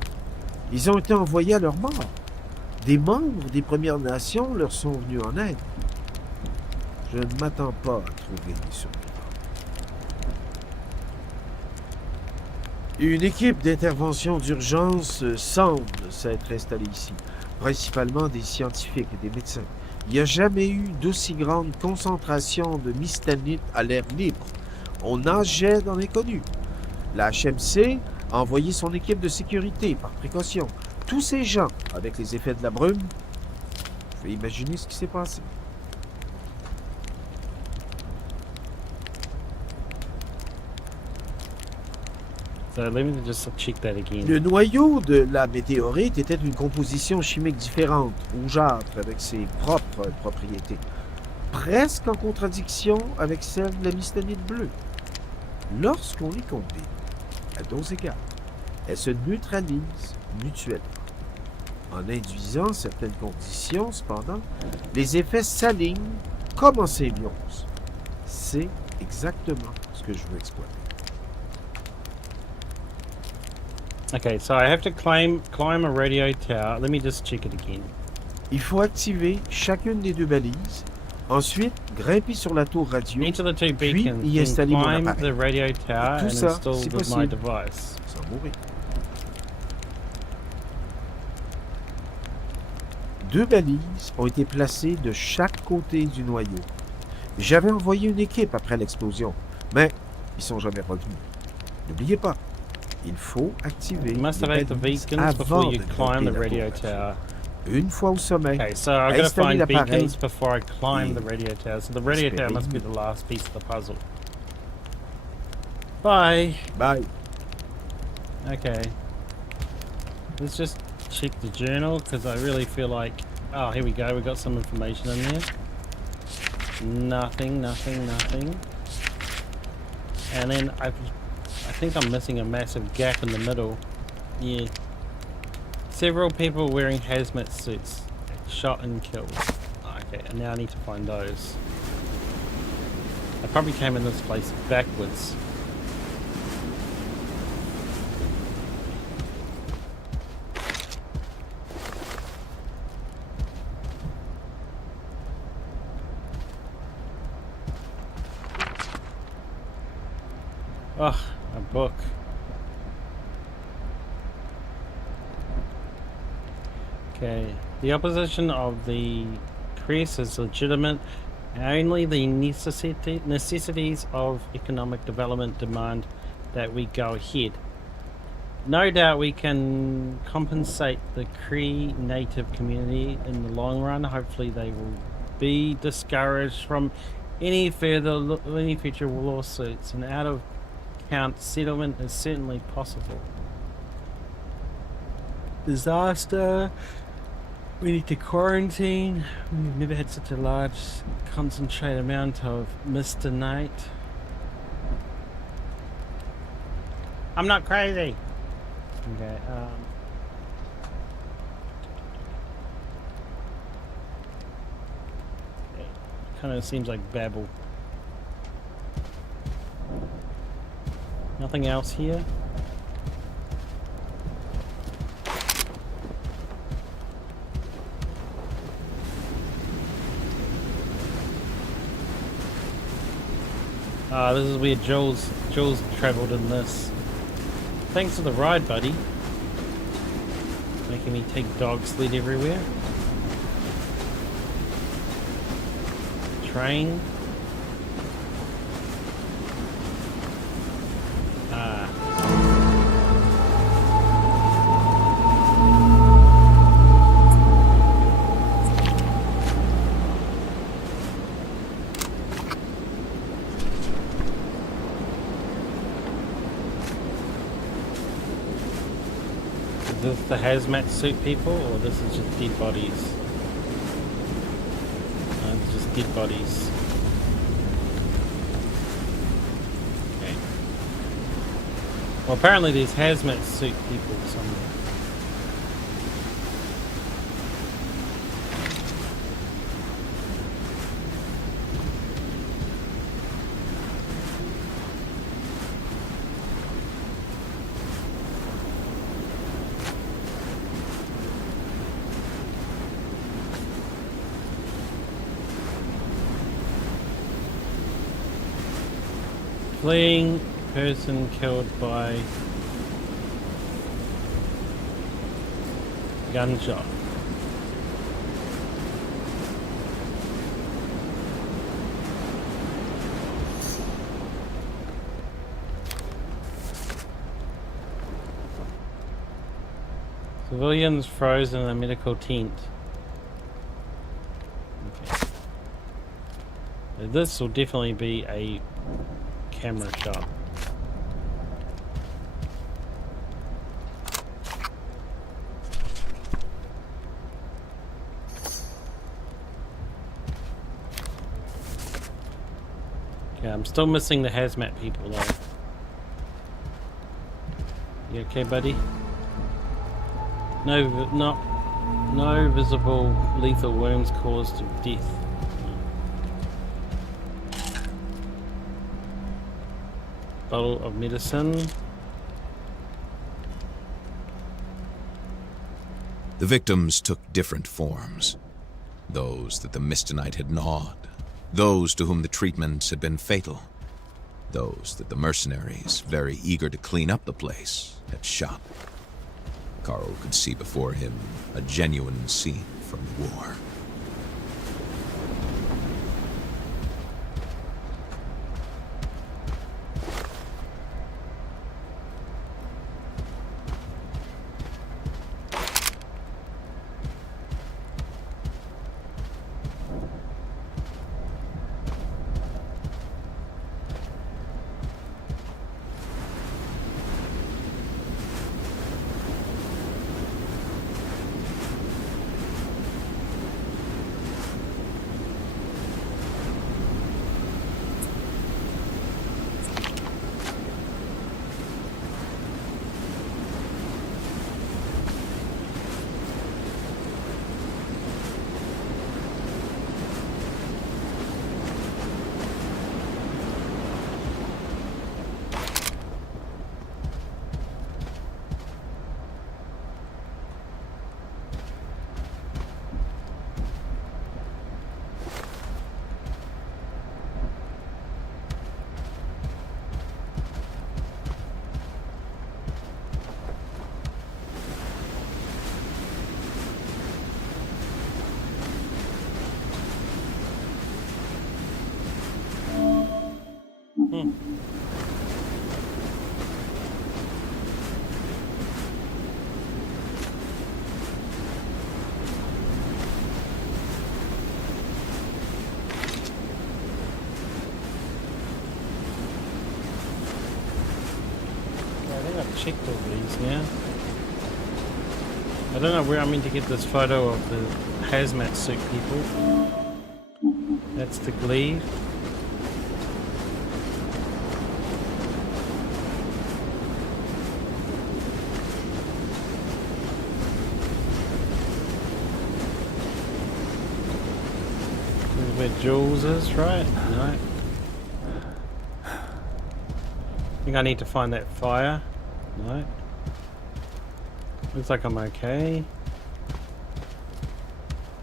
Ils ont été envoyés à leur mort. Des membres des Premières Nations leur sont venus en aide. Je ne m'attends pas à trouver des survivants. Une équipe d'intervention d'urgence semble s'être installée ici, principalement des scientifiques et des médecins. Il n'y a jamais eu d'aussi grande concentration de mystanite à l'air libre. On nageait dans l'inconnu. La HMC a envoyé son équipe de sécurité par précaution. Tous ces gens, avec les effets de la brume, vous pouvez imaginer ce qui s'est passé. So let me just check that again. Le noyau de la météorite était une composition chimique différente, rougeâtre, avec ses propres propriétés, presque en contradiction avec celle de la mystanite bleue. Lorsqu'on les combine à dose égale, elles se neutralisent mutuellement. En induisant certaines conditions, cependant, les effets s'alignent comme en symbiose. C'est exactement ce que je veux exploiter. Okay, so I have to climb a radio tower. Let me just check it again. Il faut activer chacune des deux balises, ensuite grimper sur la tour radio, Enter the two puis beacons, y then installer mon climb appareil. the radio tower Tout and ça, install c'est my possible. device. Sans mourir. Deux balises ont été placées de chaque côté du noyau. J'avais envoyé une équipe après l'explosion, mais ils sont jamais revenus. N'oubliez pas, il faut activer You must les activate the balises beacons avant before you de climb grimper the la radio tour. tower. Une fois au sommet, Okay, so I've got to installer find l'appareil beacons before I climb the et radio tower. So the radio tower must be espérer. the last piece of the puzzle. Bye. bye. Okay. Let's just check the journal because I really feel like... Oh, here we go. We got some information in there. Nothing. And then I think I'm missing a massive gap in the middle. Yeah. Several people wearing hazmat suits. Shot and killed. Okay, and now I need to find those. I probably came in this place backwards. Ugh, a book. Okay, the opposition of the press is legitimate. Only the necessities of economic development demand that we go ahead. No doubt we can compensate the Cree native community in the long run. Hopefully they will be discouraged from any future lawsuits, and out of count settlement is certainly possible. Disaster. We need to quarantine. We've never had such a large concentrated amount of Mr. Night. I'm not crazy. Okay, it kind of seems like babble. Nothing else here? Ah, this is where Jules travelled in this. Thanks for the ride, buddy. Making me take dog sled everywhere. Train. Ah. Is this the hazmat suit people, or this is just dead bodies? No, it's just dead bodies. Okay. Well, apparently there's hazmat suit people somewhere. Fleeing person killed by gunshot. Civilians frozen in a medical tent. Okay. Now this will definitely be a camera shot. Okay, I'm still missing the hazmat people though. You okay, buddy? No visible lethal wounds caused of death. Bottle of medicine. The victims took different forms. Those that the Mistonite had gnawed. Those to whom the treatments had been fatal. Those that the mercenaries, very eager to clean up the place, had shot. Carl could see before him a genuine scene from the war. Checked all these now. I don't know where I'm meant to get this photo of the hazmat suit people. That's the glaive. This is where Jules is, right? No. I think I need to find that fire. No. Looks like I'm okay.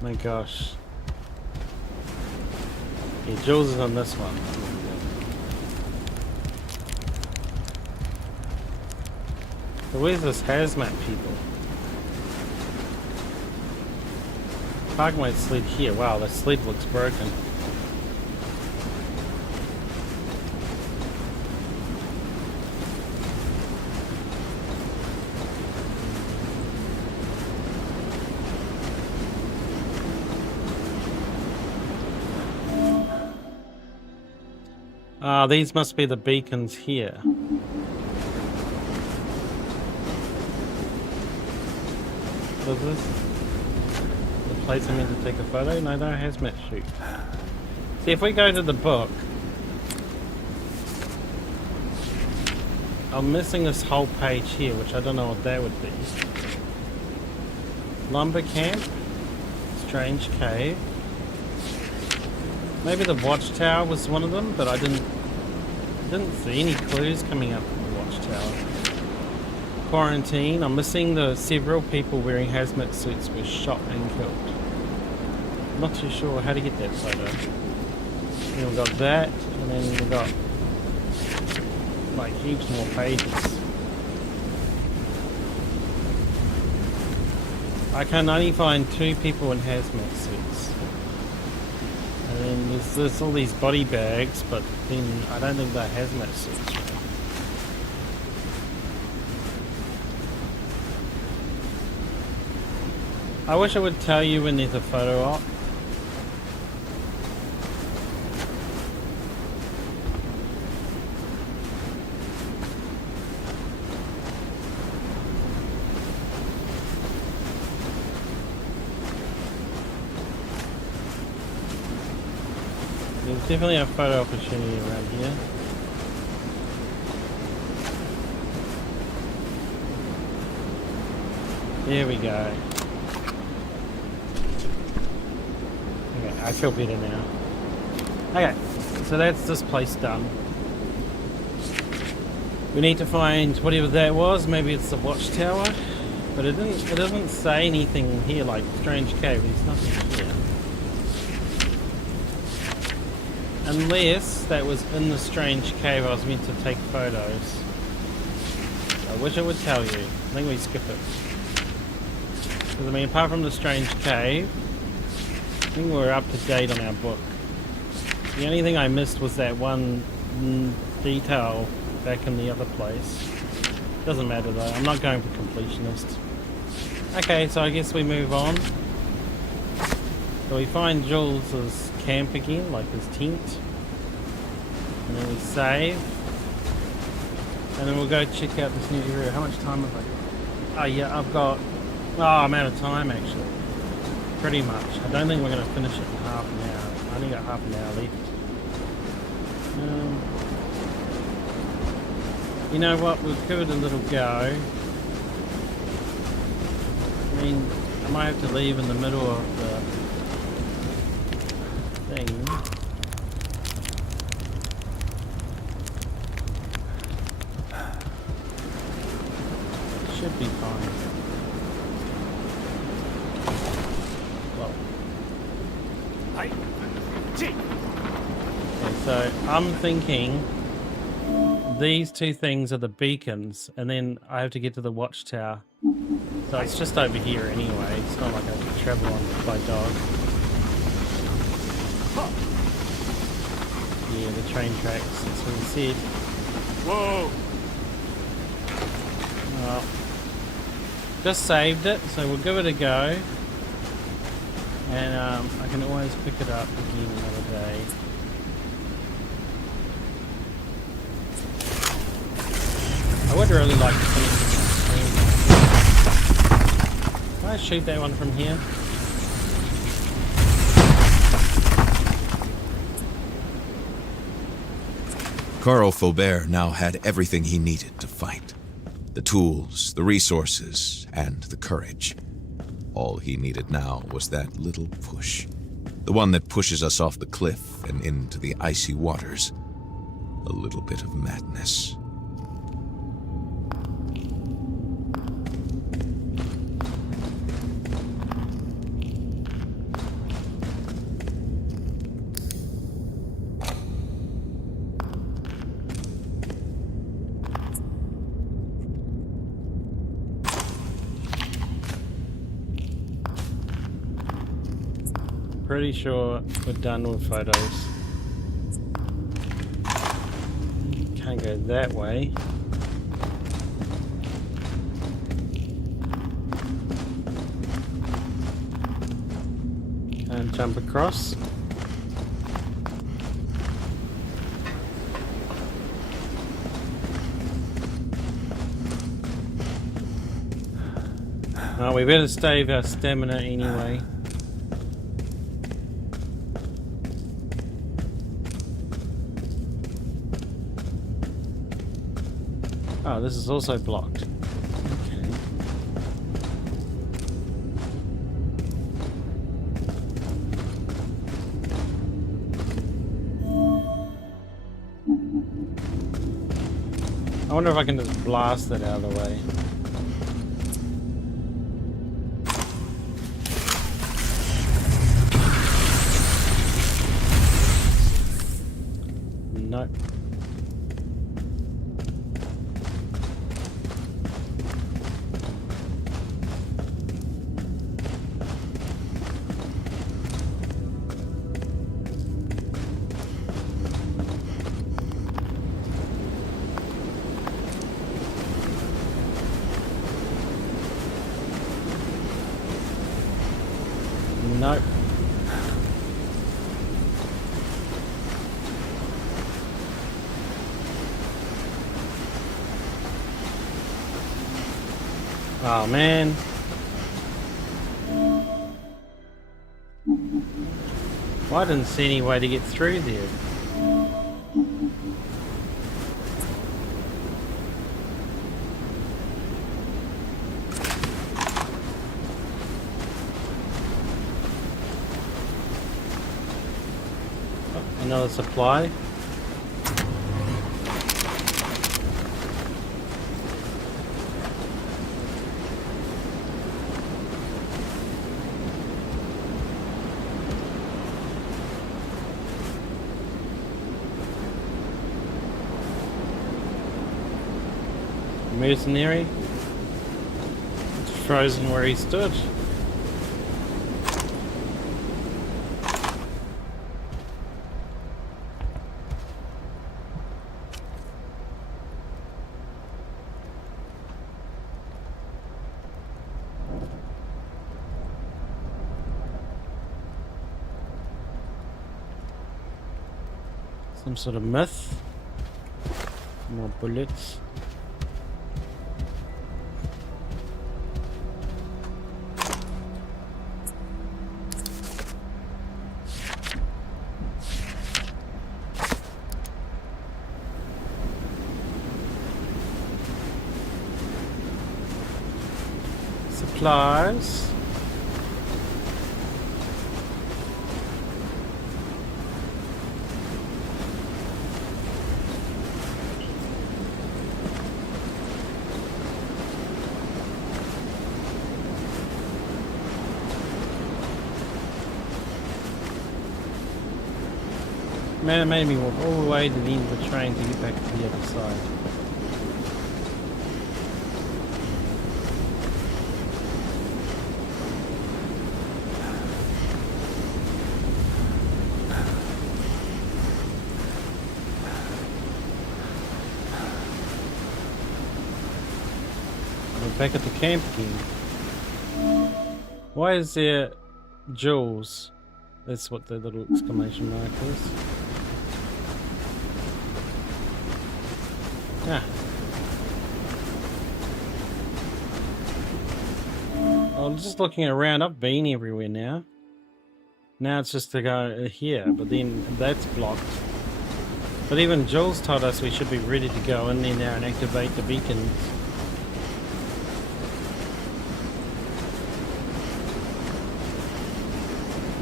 My gosh. Yeah, Jules is on this one. So where's this hazmat people? Park my sled here. Wow, the sled looks broken. Ah, these must be the beacons here. What is this? The place I'm meant to take a photo? No, hazmat shoot. See, if we go to the book, I'm missing this whole page here, which I don't know what that would be. Lumber camp, strange cave. Maybe the watchtower was one of them, but I didn't see any clues coming up from the watchtower. Quarantine. I'm missing the several people wearing hazmat suits were shot and killed. I'm not too sure how to get that photo. Then we got that, and then we got like heaps more pages. I can only find 2 people in hazmat suits. And then there's all these body bags, but then I don't think they're hazmat suits. I wish I would tell you when there's a photo op. There's definitely a photo opportunity around here. There we go. Okay, I feel better now. Okay, so that's this place done. We need to find whatever that was. Maybe it's the watchtower, but it doesn't say anything here like strange cave. There's nothing here. Unless that was in the strange cave I was meant to take photos. I wish I would tell you. I think we skip it. Because I mean, apart from the strange cave, I think we're up to date on our book. The only thing I missed was that one detail back in the other place. Doesn't matter though, I'm not going for completionist. Okay, so I guess we move on. So we find Jules's camp again, like his tent. And then we save. And then we'll go check out this new area. How much time have I got? Oh yeah, I've got... Oh, I'm out of time actually. Pretty much. I don't think we're going to finish it in half an hour. I only got half an hour left. You know what, we'll give it a little go. I mean, I might have to leave in the middle of the thing. Should be fine. Well. Okay, so I'm thinking these 2 things are the beacons, and then I have to get to the watchtower. So it's just over here anyway. It's not like I have to travel on by dog. Yeah, the train tracks. That's what he said. Whoa! Well, just saved it, so we'll give it a go. And I can always pick it up again another day. I would really like to finish this. Can I shoot that one from here? Carl Faubert now had everything he needed to fight. The tools, the resources, and the courage. All he needed now was that little push. The one that pushes us off the cliff and into the icy waters. A little bit of madness. Pretty sure we're done with photos. Can't go that way. Can't jump across. Oh, we better save our stamina anyway. Oh, this is also blocked. Okay. I wonder if I can just blast that out of the way. Nope. Oh man. Well, I didn't see any way to get through there. Oh, another supply. Mercenary. It's frozen where he stood. Some sort of myth. More bullets. Supplies. Man, it made me walk all the way to the end of the train to get back to the other side. We're back at the camp again. Why is there jewels? That's what the little exclamation mark is. Ah. I'm just looking around. I've been everywhere now. Now it's just to go here, but then that's blocked. But even Jules told us we should be ready to go in there now and activate the beacons.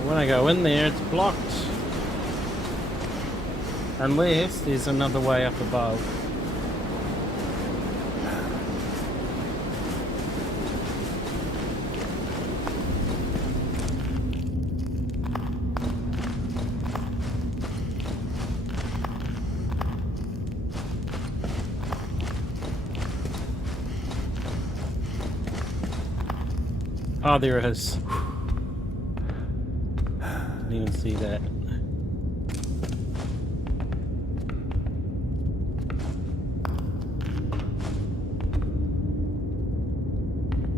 When I go in there, it's blocked. Unless there's another way up above. Oh, there it is. Didn't even see that.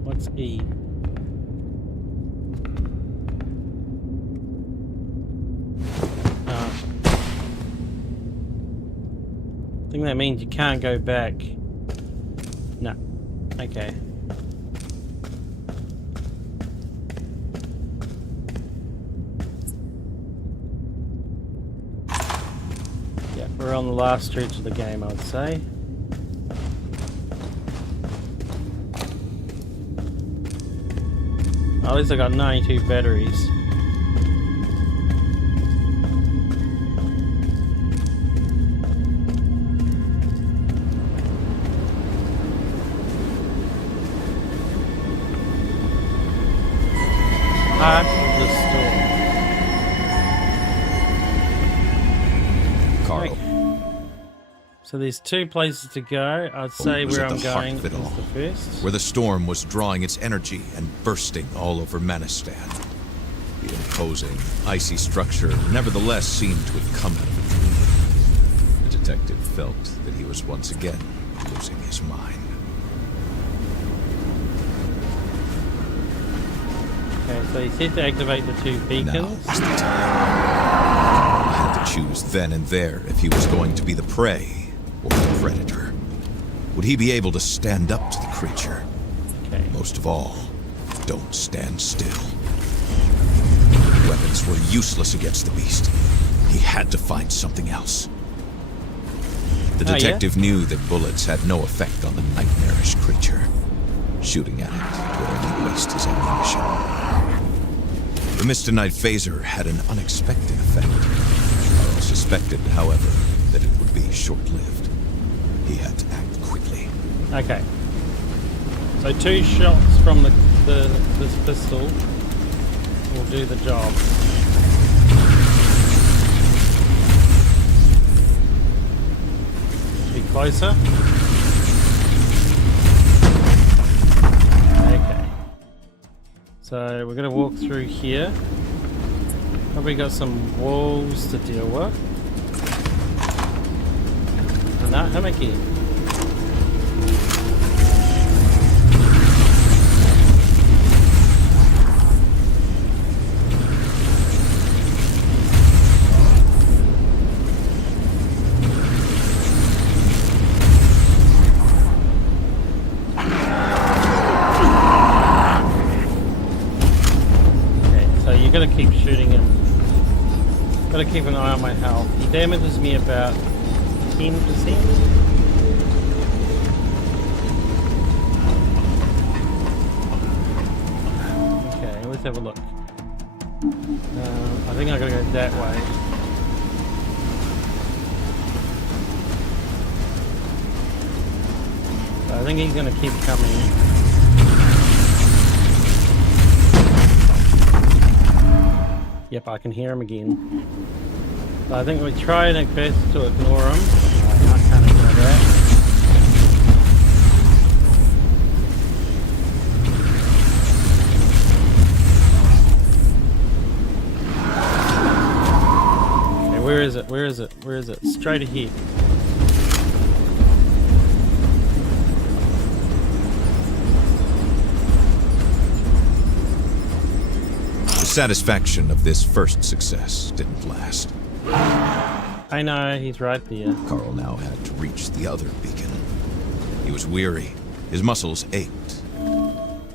What's E? I think that means you can't go back. No. Okay. We're on the last stretch of the game, I would say. At least I got 92 batteries. Heart of the storm. Carl. So there's two places to go. I'd say Was where at I'm the heart going of it is all, the first. where the storm was drawing its energy and bursting all over Manistan. The imposing, icy structure nevertheless seemed to have come out of a dream. The detective felt that he was once again losing his mind. Okay, so he said to activate the two Now beacons. was the time. He had to choose then and there if he was going to be the prey or the predator. Would he be able to stand up to the creature? Okay. Most of all, don't stand still. Weapons were useless against the beast. He had to find something else. The Oh, yeah? detective knew that bullets had no effect on the nightmarish creature. Shooting at it would only waste his ammunition. The Mr. Knight phaser had an unexpected effect. Carl suspected, however, that it would be short-lived. He had to act quickly. Okay. So 2 shots from this pistol will do the job. Be closer. Okay. So we're gonna walk through here. Probably got some wolves to deal with. And that him again. Gotta keep shooting him. Gotta keep an eye on my health. He damages me about 10%. Okay, let's have a look. I think I gotta go that way. So I think he's gonna keep coming. Yep, I can hear him again. So I think we try our best to ignore him. I can't ignore that. Okay, where is it? Where is it? Where is it? Straight ahead. The satisfaction of this first success didn't last. I know, he's right there. Carl now had to reach the other beacon. He was weary. His muscles ached.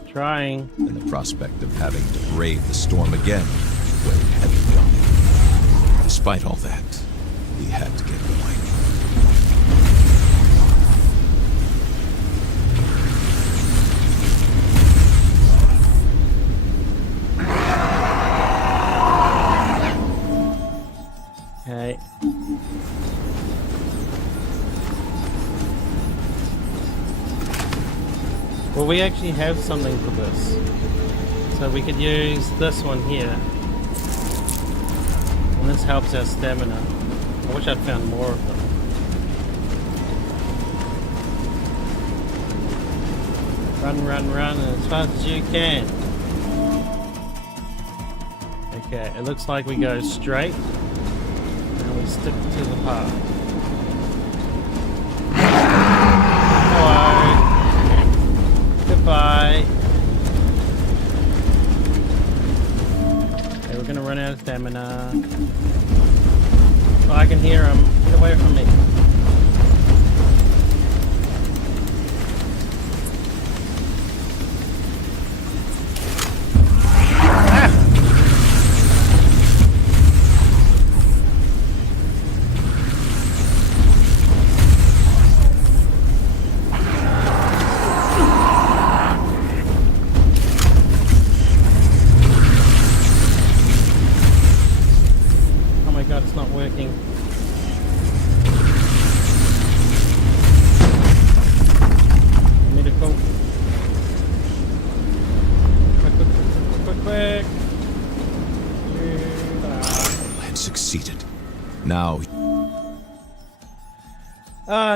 Trying. And the prospect of having to brave the storm again weighed heavily on him. Despite all that, he had to get going. Okay. Well, we actually have something for this. So we could use this one here. And this helps our stamina. I wish I'd found more of them. Run, run, run as fast as you can. Okay, it looks like we go straight. And we stick to the path. Hello. Goodbye. Okay, we're gonna run out of stamina. Oh, I can hear him. Get away from me.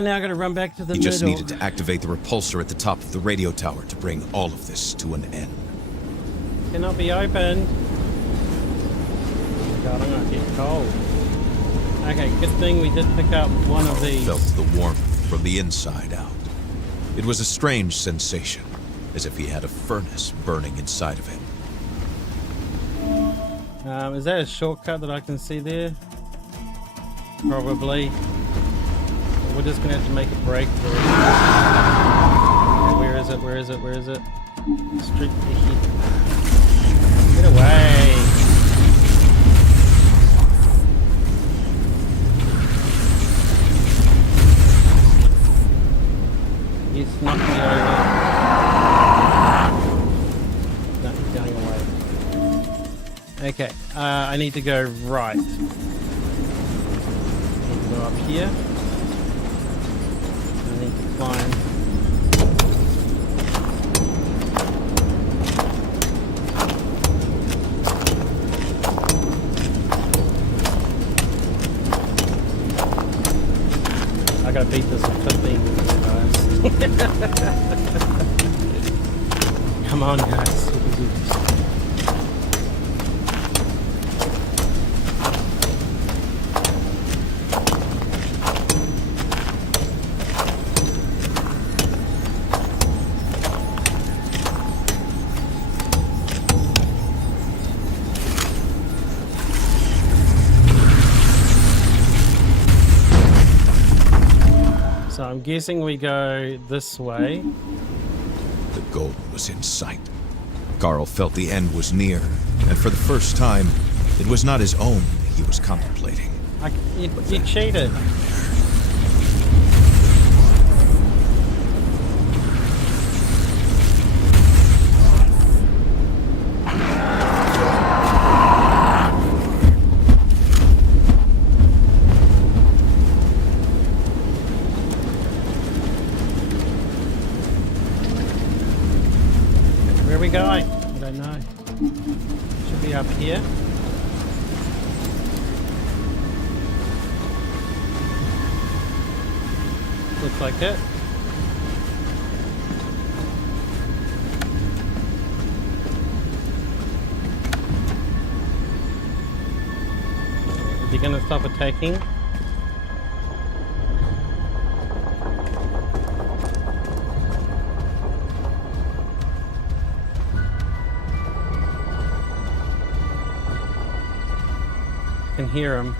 Now I gotta run back to the middle. He just needed to activate the repulsor at the top of the radio tower to bring all of this to an end. Cannot be opened. God, I'm gonna get cold. Okay, good thing we did pick up one of these. Felt the warmth from the inside out. It was a strange sensation, as if he had a furnace burning inside of him. Is that a shortcut that I can see there? Probably. We're just gonna have to make a break for it. Okay, where is it? Where is it? Where is it? Straight ahead. Get away. He's knocked me over. No, he's going away. Okay, I need to go right. I need to go up here. I need to climb. I gotta beat this in 15 minutes, guys. Come on, guys. We can do this. So I'm guessing we go this way. The goal was in sight. Carl felt the end was near, and for the first time, it was not his own he was contemplating. You cheated. Where are we going? I don't know. Should be up here. Looks like it. Is he gonna stop attacking? I can hear him.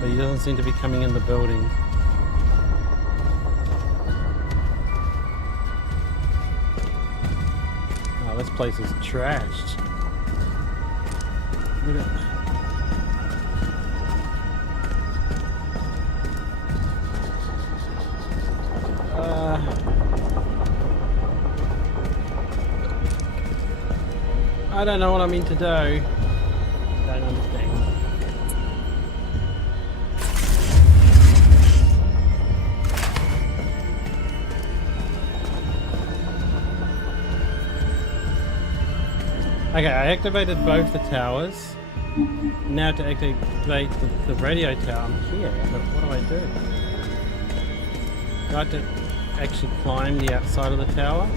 But he doesn't seem to be coming in the building. Oh, this place is trashed. Look at it. I don't know what I mean to do. Don't understand. Okay, I activated both the towers. Now to activate the radio tower, I'm here, but what do? Do I have to actually climb the outside of the tower?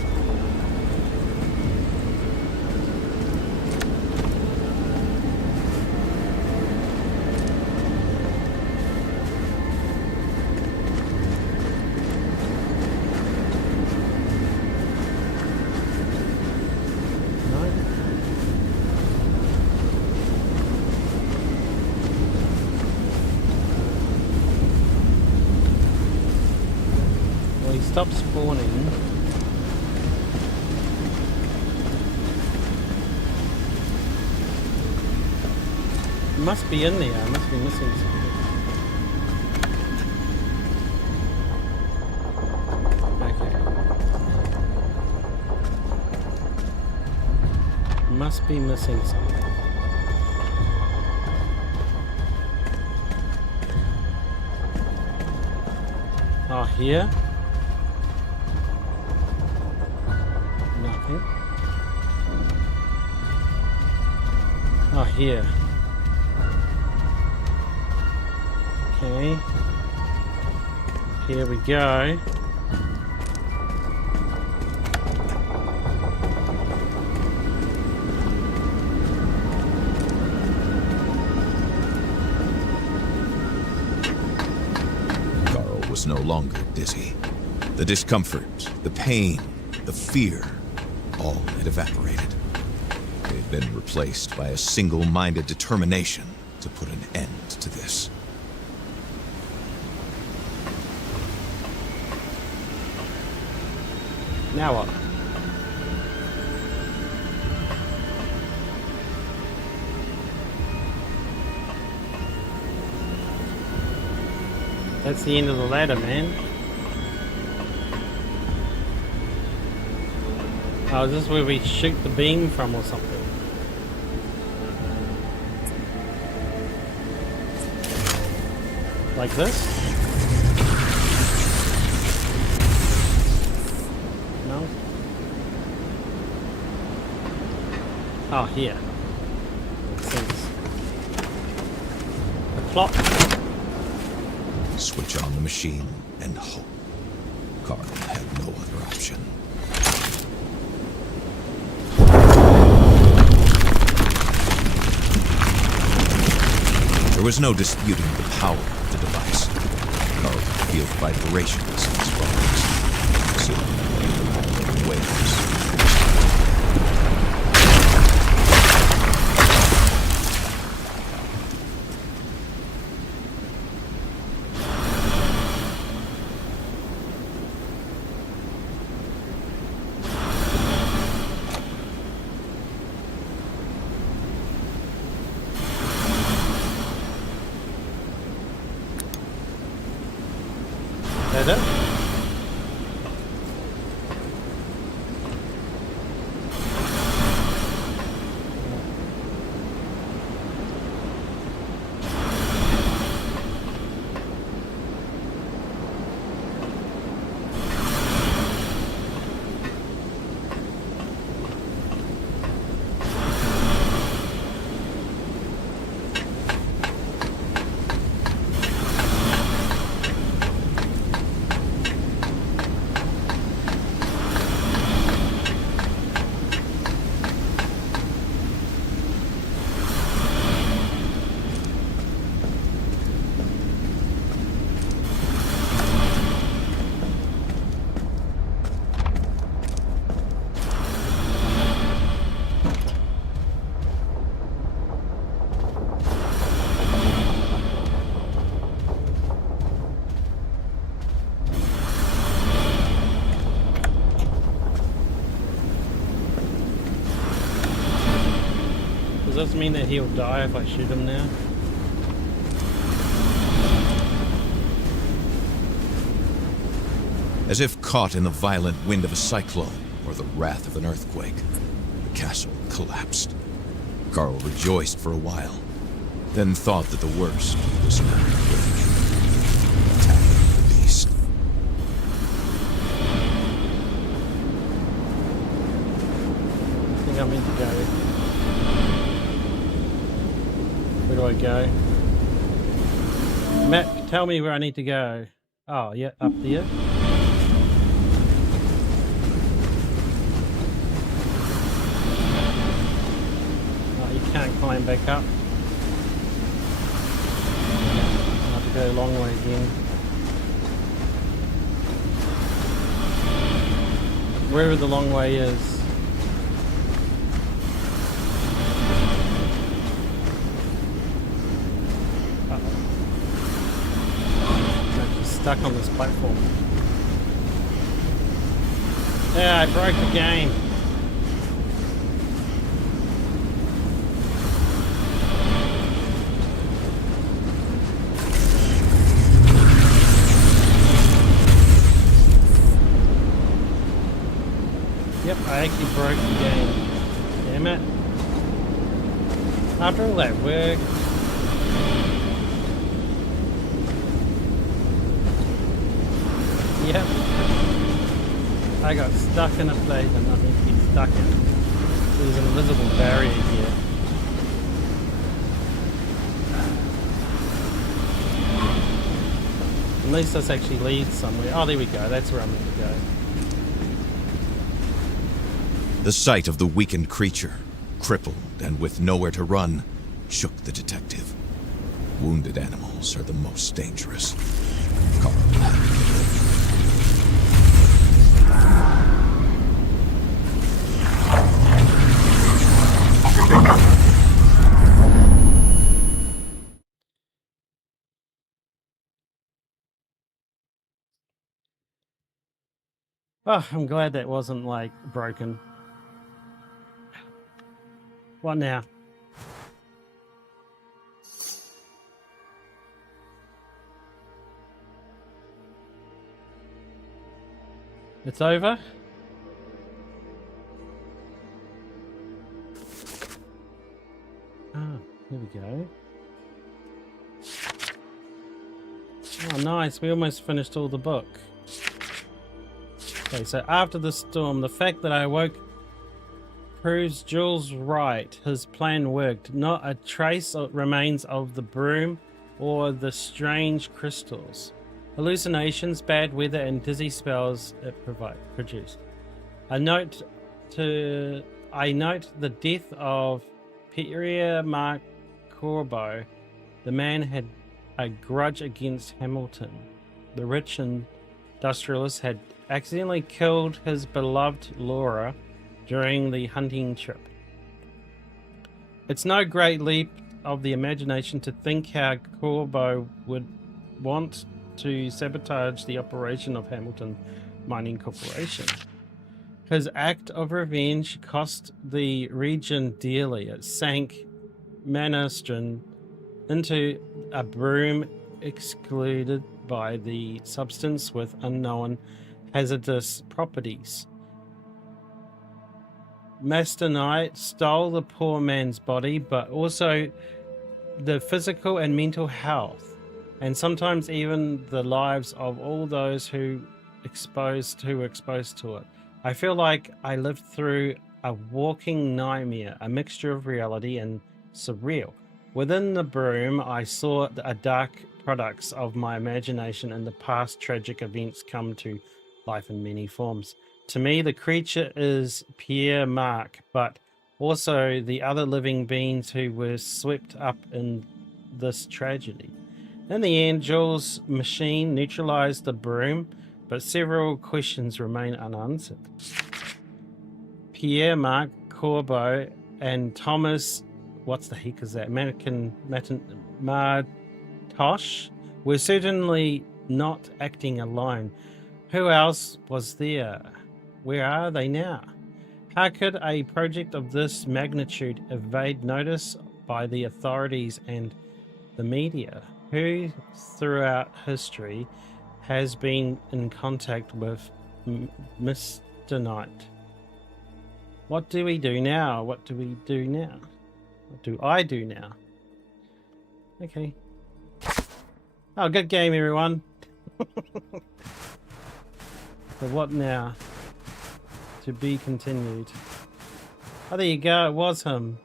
Stop spawning. It must be in there. I must be missing something. Okay. Must be missing something. Oh, here? Nothing. Oh, here. Okay. Here we go. Carl was no longer dizzy. The discomfort, the pain, the fear, all had evaporated. They had been replaced by a single-minded determination to put an end to this. Now what? That's the end of the ladder, man. Oh, is this where we shoot the beam from or something? Like this? No? Oh, here. Makes sense. The clock. Switch on the machine and hope. Carl had no other option. There was no disputing the power of the device. Carl could feel vibrations in his bones. Soon, waves. Is that it? Does this mean that he'll die if I shoot him now? As if caught in the violent wind of a cyclone or the wrath of an earthquake, the castle collapsed. Carl rejoiced for a while, then thought that the worst was now approaching. Attacking the beast. I think I'm meant to go. Where do I go? Map, tell me where I need to go. Oh, yeah, up there. Oh, you can't climb back up. I have to go a long way again. Wherever the long way is. Stuck on this platform. Yeah, I broke the game. Yep, I actually broke the game. Damn it. After all that work. Yep. I got stuck in a place and nothing to get stuck in. There's an invisible barrier here. At least this actually leads somewhere. Oh, there we go. That's where I'm meant to go. The sight of the weakened creature, crippled and with nowhere to run, shook the detective. Wounded animals are the most dangerous. Carl had to get over. Oh, I'm glad that wasn't like broken. What now? It's over? Ah, here we go. Oh, nice. We almost finished all the book. Okay, so after the storm, the fact that I awoke proves Jules right. His plan worked. Not a trace remains of the Brume or the strange crystals. Hallucinations, bad weather, and dizzy spells it produced. I note the death of Pierre Marc Corbeau. The man had a grudge against Hamilton. The rich industrialist had accidentally killed his beloved Laura during the hunting trip. It's no great leap of the imagination to think how Corbeau would want to sabotage the operation of Hamilton Mining Corporation. His act of revenge cost the region dearly. It sank Manastron into a Brume excluded by the substance with unknown hazardous properties. Mastonite stole the poor man's body, but also the physical and mental health, and sometimes even the lives of all those who were exposed to it. I feel like I lived through a walking nightmare, a mixture of reality and surreal. Within the Brume, I saw a dark products of my imagination and the past tragic events come to life in many forms. To me, the creature is Pierre Marc, but also the other living beings who were swept up in this tragedy. In the end, Jules' machine neutralized the Brume, but several questions remain unanswered. Pierre Marc Corbeau and Thomas, what's the heck is that? Martosh were certainly not acting alone. Who else was there? Where are they now? How could a project of this magnitude evade notice by the authorities and the media? Who throughout history has been in contact with Mr. Knight? What do we do now? What do we do now? What do I do now? Okay. Oh, good game, everyone. So what now? To be continued. Oh, there you go. It was him.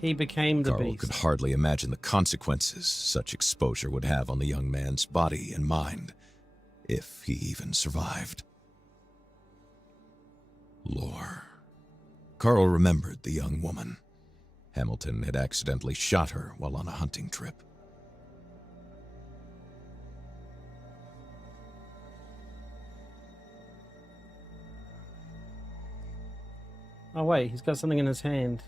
He became the Carl beast. could hardly imagine the consequences such exposure would have on the young man's body and mind, if he even survived. Lore. Carl remembered the young woman. Hamilton had accidentally shot her while on a hunting trip. Oh wait, he's got something in his hand.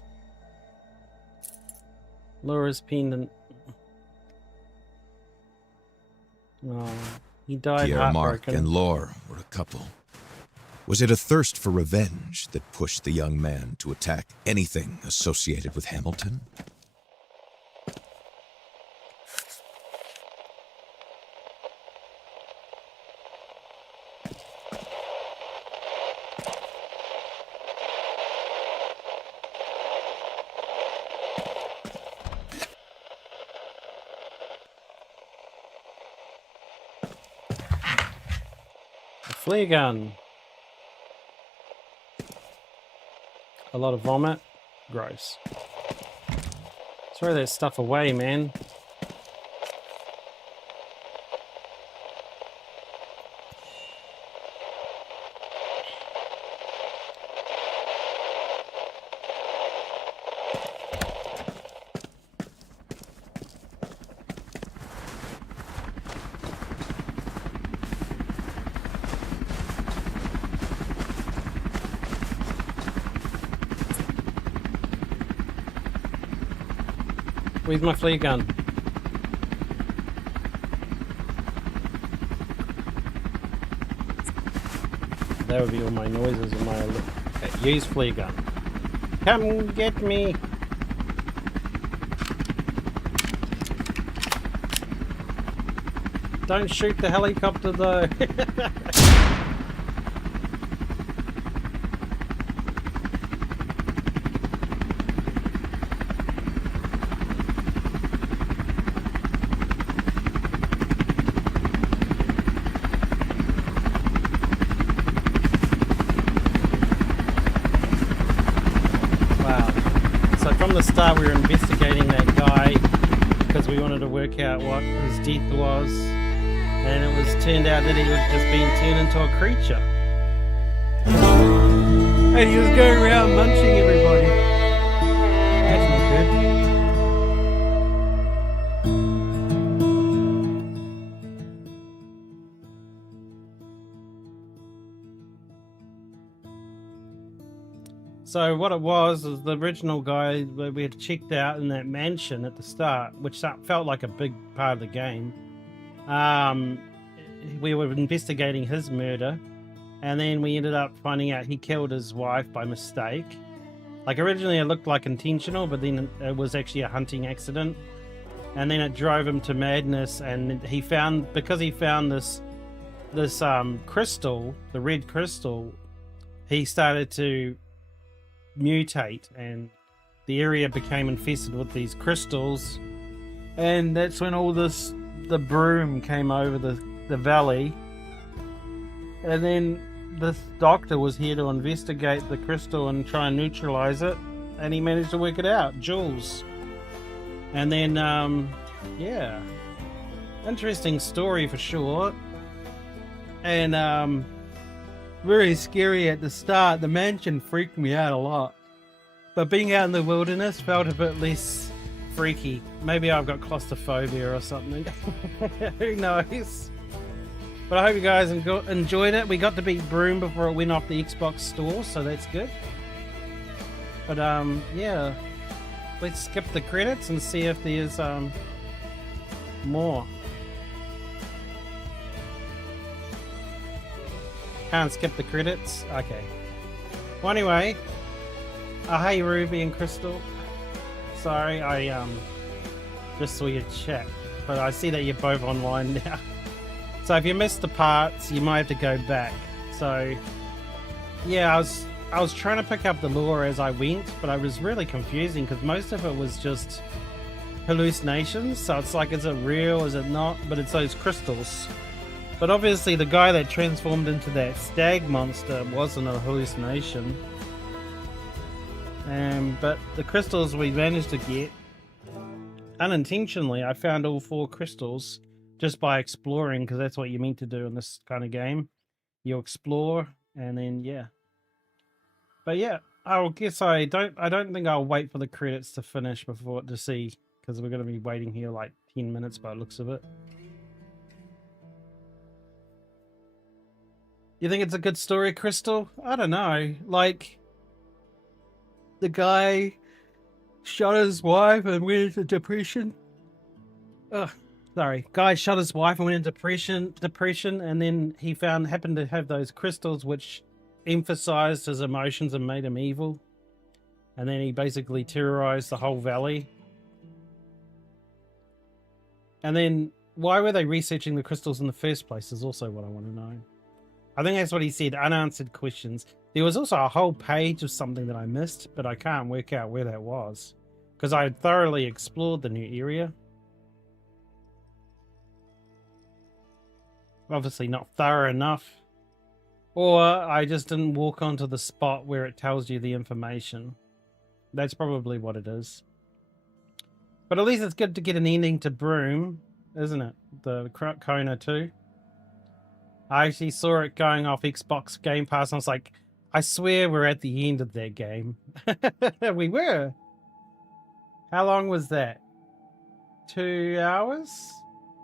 Laura's pendant. Oh, he died Pierre Marc heartbroken. and Laure were a couple. Was it a thirst for revenge that pushed the young man to attack anything associated with Hamilton? A flare gun. A lot of vomit. Gross. Throw that stuff away, man. Where's my flare gun? That would be all my noises and my... use flare gun. Come get me! Don't shoot the helicopter though! From the start we were investigating that guy because we wanted to work out what his death was, and it was turned out that he was just being turned into a creature and he was going around munching everybody. That's not good. So what it was the original guy that we had checked out in that mansion at the start, which felt like a big part of the game. We were investigating his murder, and then we ended up finding out he killed his wife by mistake. Like originally it looked like intentional, but then it was actually a hunting accident. And then it drove him to madness, and because he found this crystal, the red crystal, he started to mutate, and the area became infested with these crystals, and that's when the Brume came over the valley, and then this doctor was here to investigate the crystal and try and neutralize it, and he managed to work it out, Jules. And then yeah, interesting story for sure, and very scary at the start. The mansion freaked me out a lot, but being out in the wilderness felt a bit less freaky. Maybe I've got claustrophobia or something. Who knows? But I hope you guys enjoyed it. We got to beat Brume before it went off the Xbox store, so that's good. But yeah, let's skip the credits and see if there's more. Can't skip the credits? Okay. Well, anyway, hey Ruby and Crystal. Sorry, I just saw your chat, but I see that you're both online now. So if you missed the parts, you might have to go back. So yeah, I was trying to pick up the lore as I went, but I was really confusing because most of it was just hallucinations. So it's like, is it real? Is it not? But it's those crystals. But obviously the guy that transformed into that stag monster wasn't a hallucination. But the crystals we managed to get, unintentionally, I found all 4 crystals just by exploring, because that's what you're meant to do in this kind of game. You explore, and then, yeah. But yeah, I guess I don't think I'll wait for the credits to finish before to see, because we're going to be waiting here like 10 minutes by the looks of it. You think it's a good story, Crystal? I don't know. Like, the guy shot his wife and went into depression. Ugh, sorry. Guy shot his wife and went into depression, and then he happened to have those crystals which emphasized his emotions and made him evil. And then he basically terrorized the whole valley. And then why were they researching the crystals in the first place is also what I want to know. I think that's what he said, unanswered questions. There was also a whole page of something that I missed, but I can't work out where that was, because I had thoroughly explored the new area. Obviously not thorough enough. Or I just didn't walk onto the spot where it tells you the information. That's probably what it is. But at least it's good to get an ending to Brume, isn't it? The Kona II. I actually saw it going off Xbox Game Pass, and I was like, I swear we're at the end of that game. We were. How long was that? 2 hours?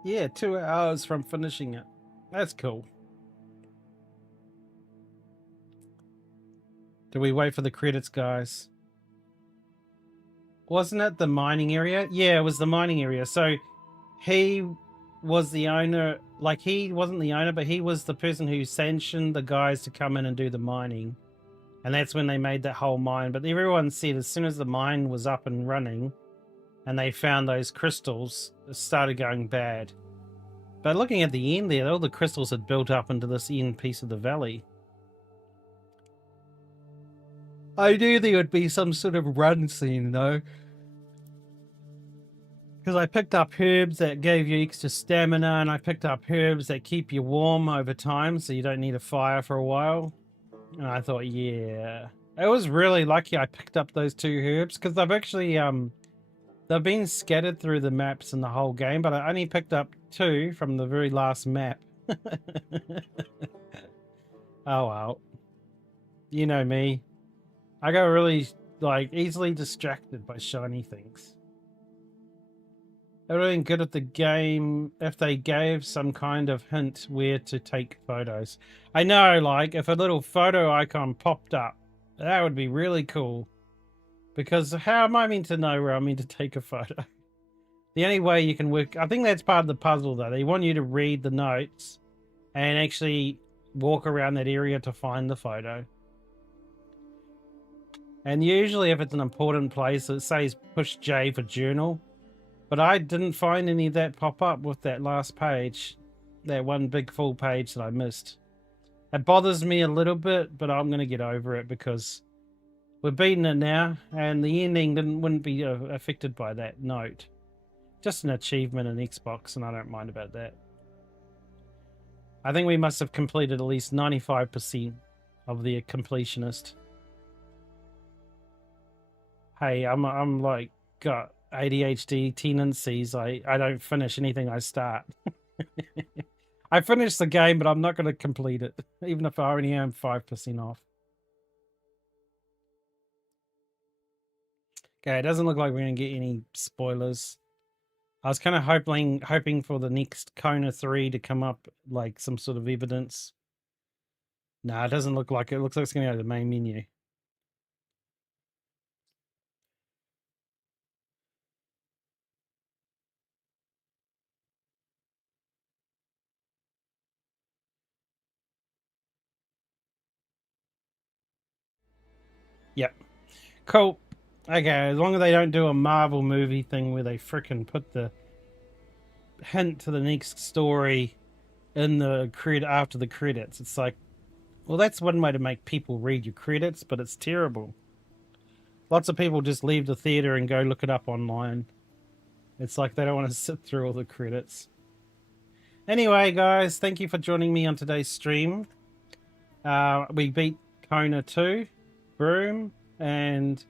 Yeah, 2 hours from finishing it. That's cool. Do we wait for the credits, guys? Wasn't it the mining area? Yeah, it was the mining area. So he was the owner. Like, he wasn't the owner, but he was the person who sanctioned the guys to come in and do the mining. And that's when they made that whole mine. But everyone said as soon as the mine was up and running and they found those crystals, it started going bad. But looking at the end there, all the crystals had built up into this end piece of the valley. I knew there would be some sort of run scene, though. Because I picked up herbs that gave you extra stamina, and I picked up herbs that keep you warm over time, so you don't need a fire for a while. And I thought, yeah. I was really lucky I picked up those 2 herbs, because I've actually, they've been scattered through the maps in the whole game, but I only picked up 2 from the very last map. Oh well. You know me. I got really, like, easily distracted by shiny things. It would have been good at the game if they gave some kind of hint where to take photos. I know, like, if a little photo icon popped up, that would be really cool. Because how am I meant to know where I'm meant to take a photo? The only way you can work... I think that's part of the puzzle, though. They want you to read the notes and actually walk around that area to find the photo. And usually if it's an important place, it says push J for journal. But I didn't find any of that pop up with that last page. That one big full page that I missed. It bothers me a little bit, but I'm going to get over it because we're beating it now. And the ending wouldn't be affected by that note. Just an achievement in Xbox, and I don't mind about that. I think we must have completed at least 95% of the completionist. Hey, I'm like, got ADHD tendencies. I don't finish anything I start. I finished the game, but I'm not going to complete it, even if I only am 5% off. Okay, it doesn't look like we're going to get any spoilers. I was kind of hoping for the next Kona 3 to come up, like some sort of evidence. No, it doesn't look like it. It looks like it's going to go to the main menu. Yep. Cool. Okay, as long as they don't do a Marvel movie thing where they frickin' put the hint to the next story in the after the credits. It's like, well, that's one way to make people read your credits, but it's terrible. Lots of people just leave the theater and go look it up online. It's like they don't want to sit through all the credits. Anyway, guys, thank you for joining me on today's stream. We beat Kona II, Brume, and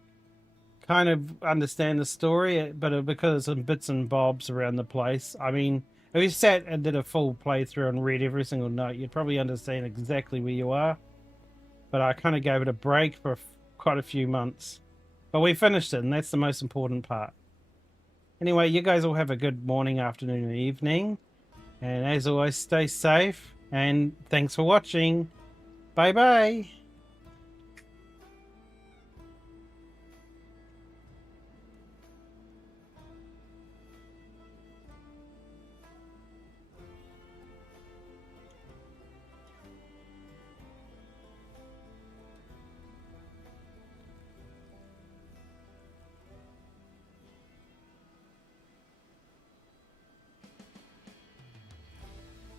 kind of understand the story, but because of some bits and bobs around the place. I mean, if you sat and did a full playthrough and read every single note, you'd probably understand exactly where you are. But I kind of gave it a break for quite a few months. But we finished it, and that's the most important part. Anyway, you guys all have a good morning, afternoon, and evening. And as always, stay safe, and thanks for watching. Bye-bye.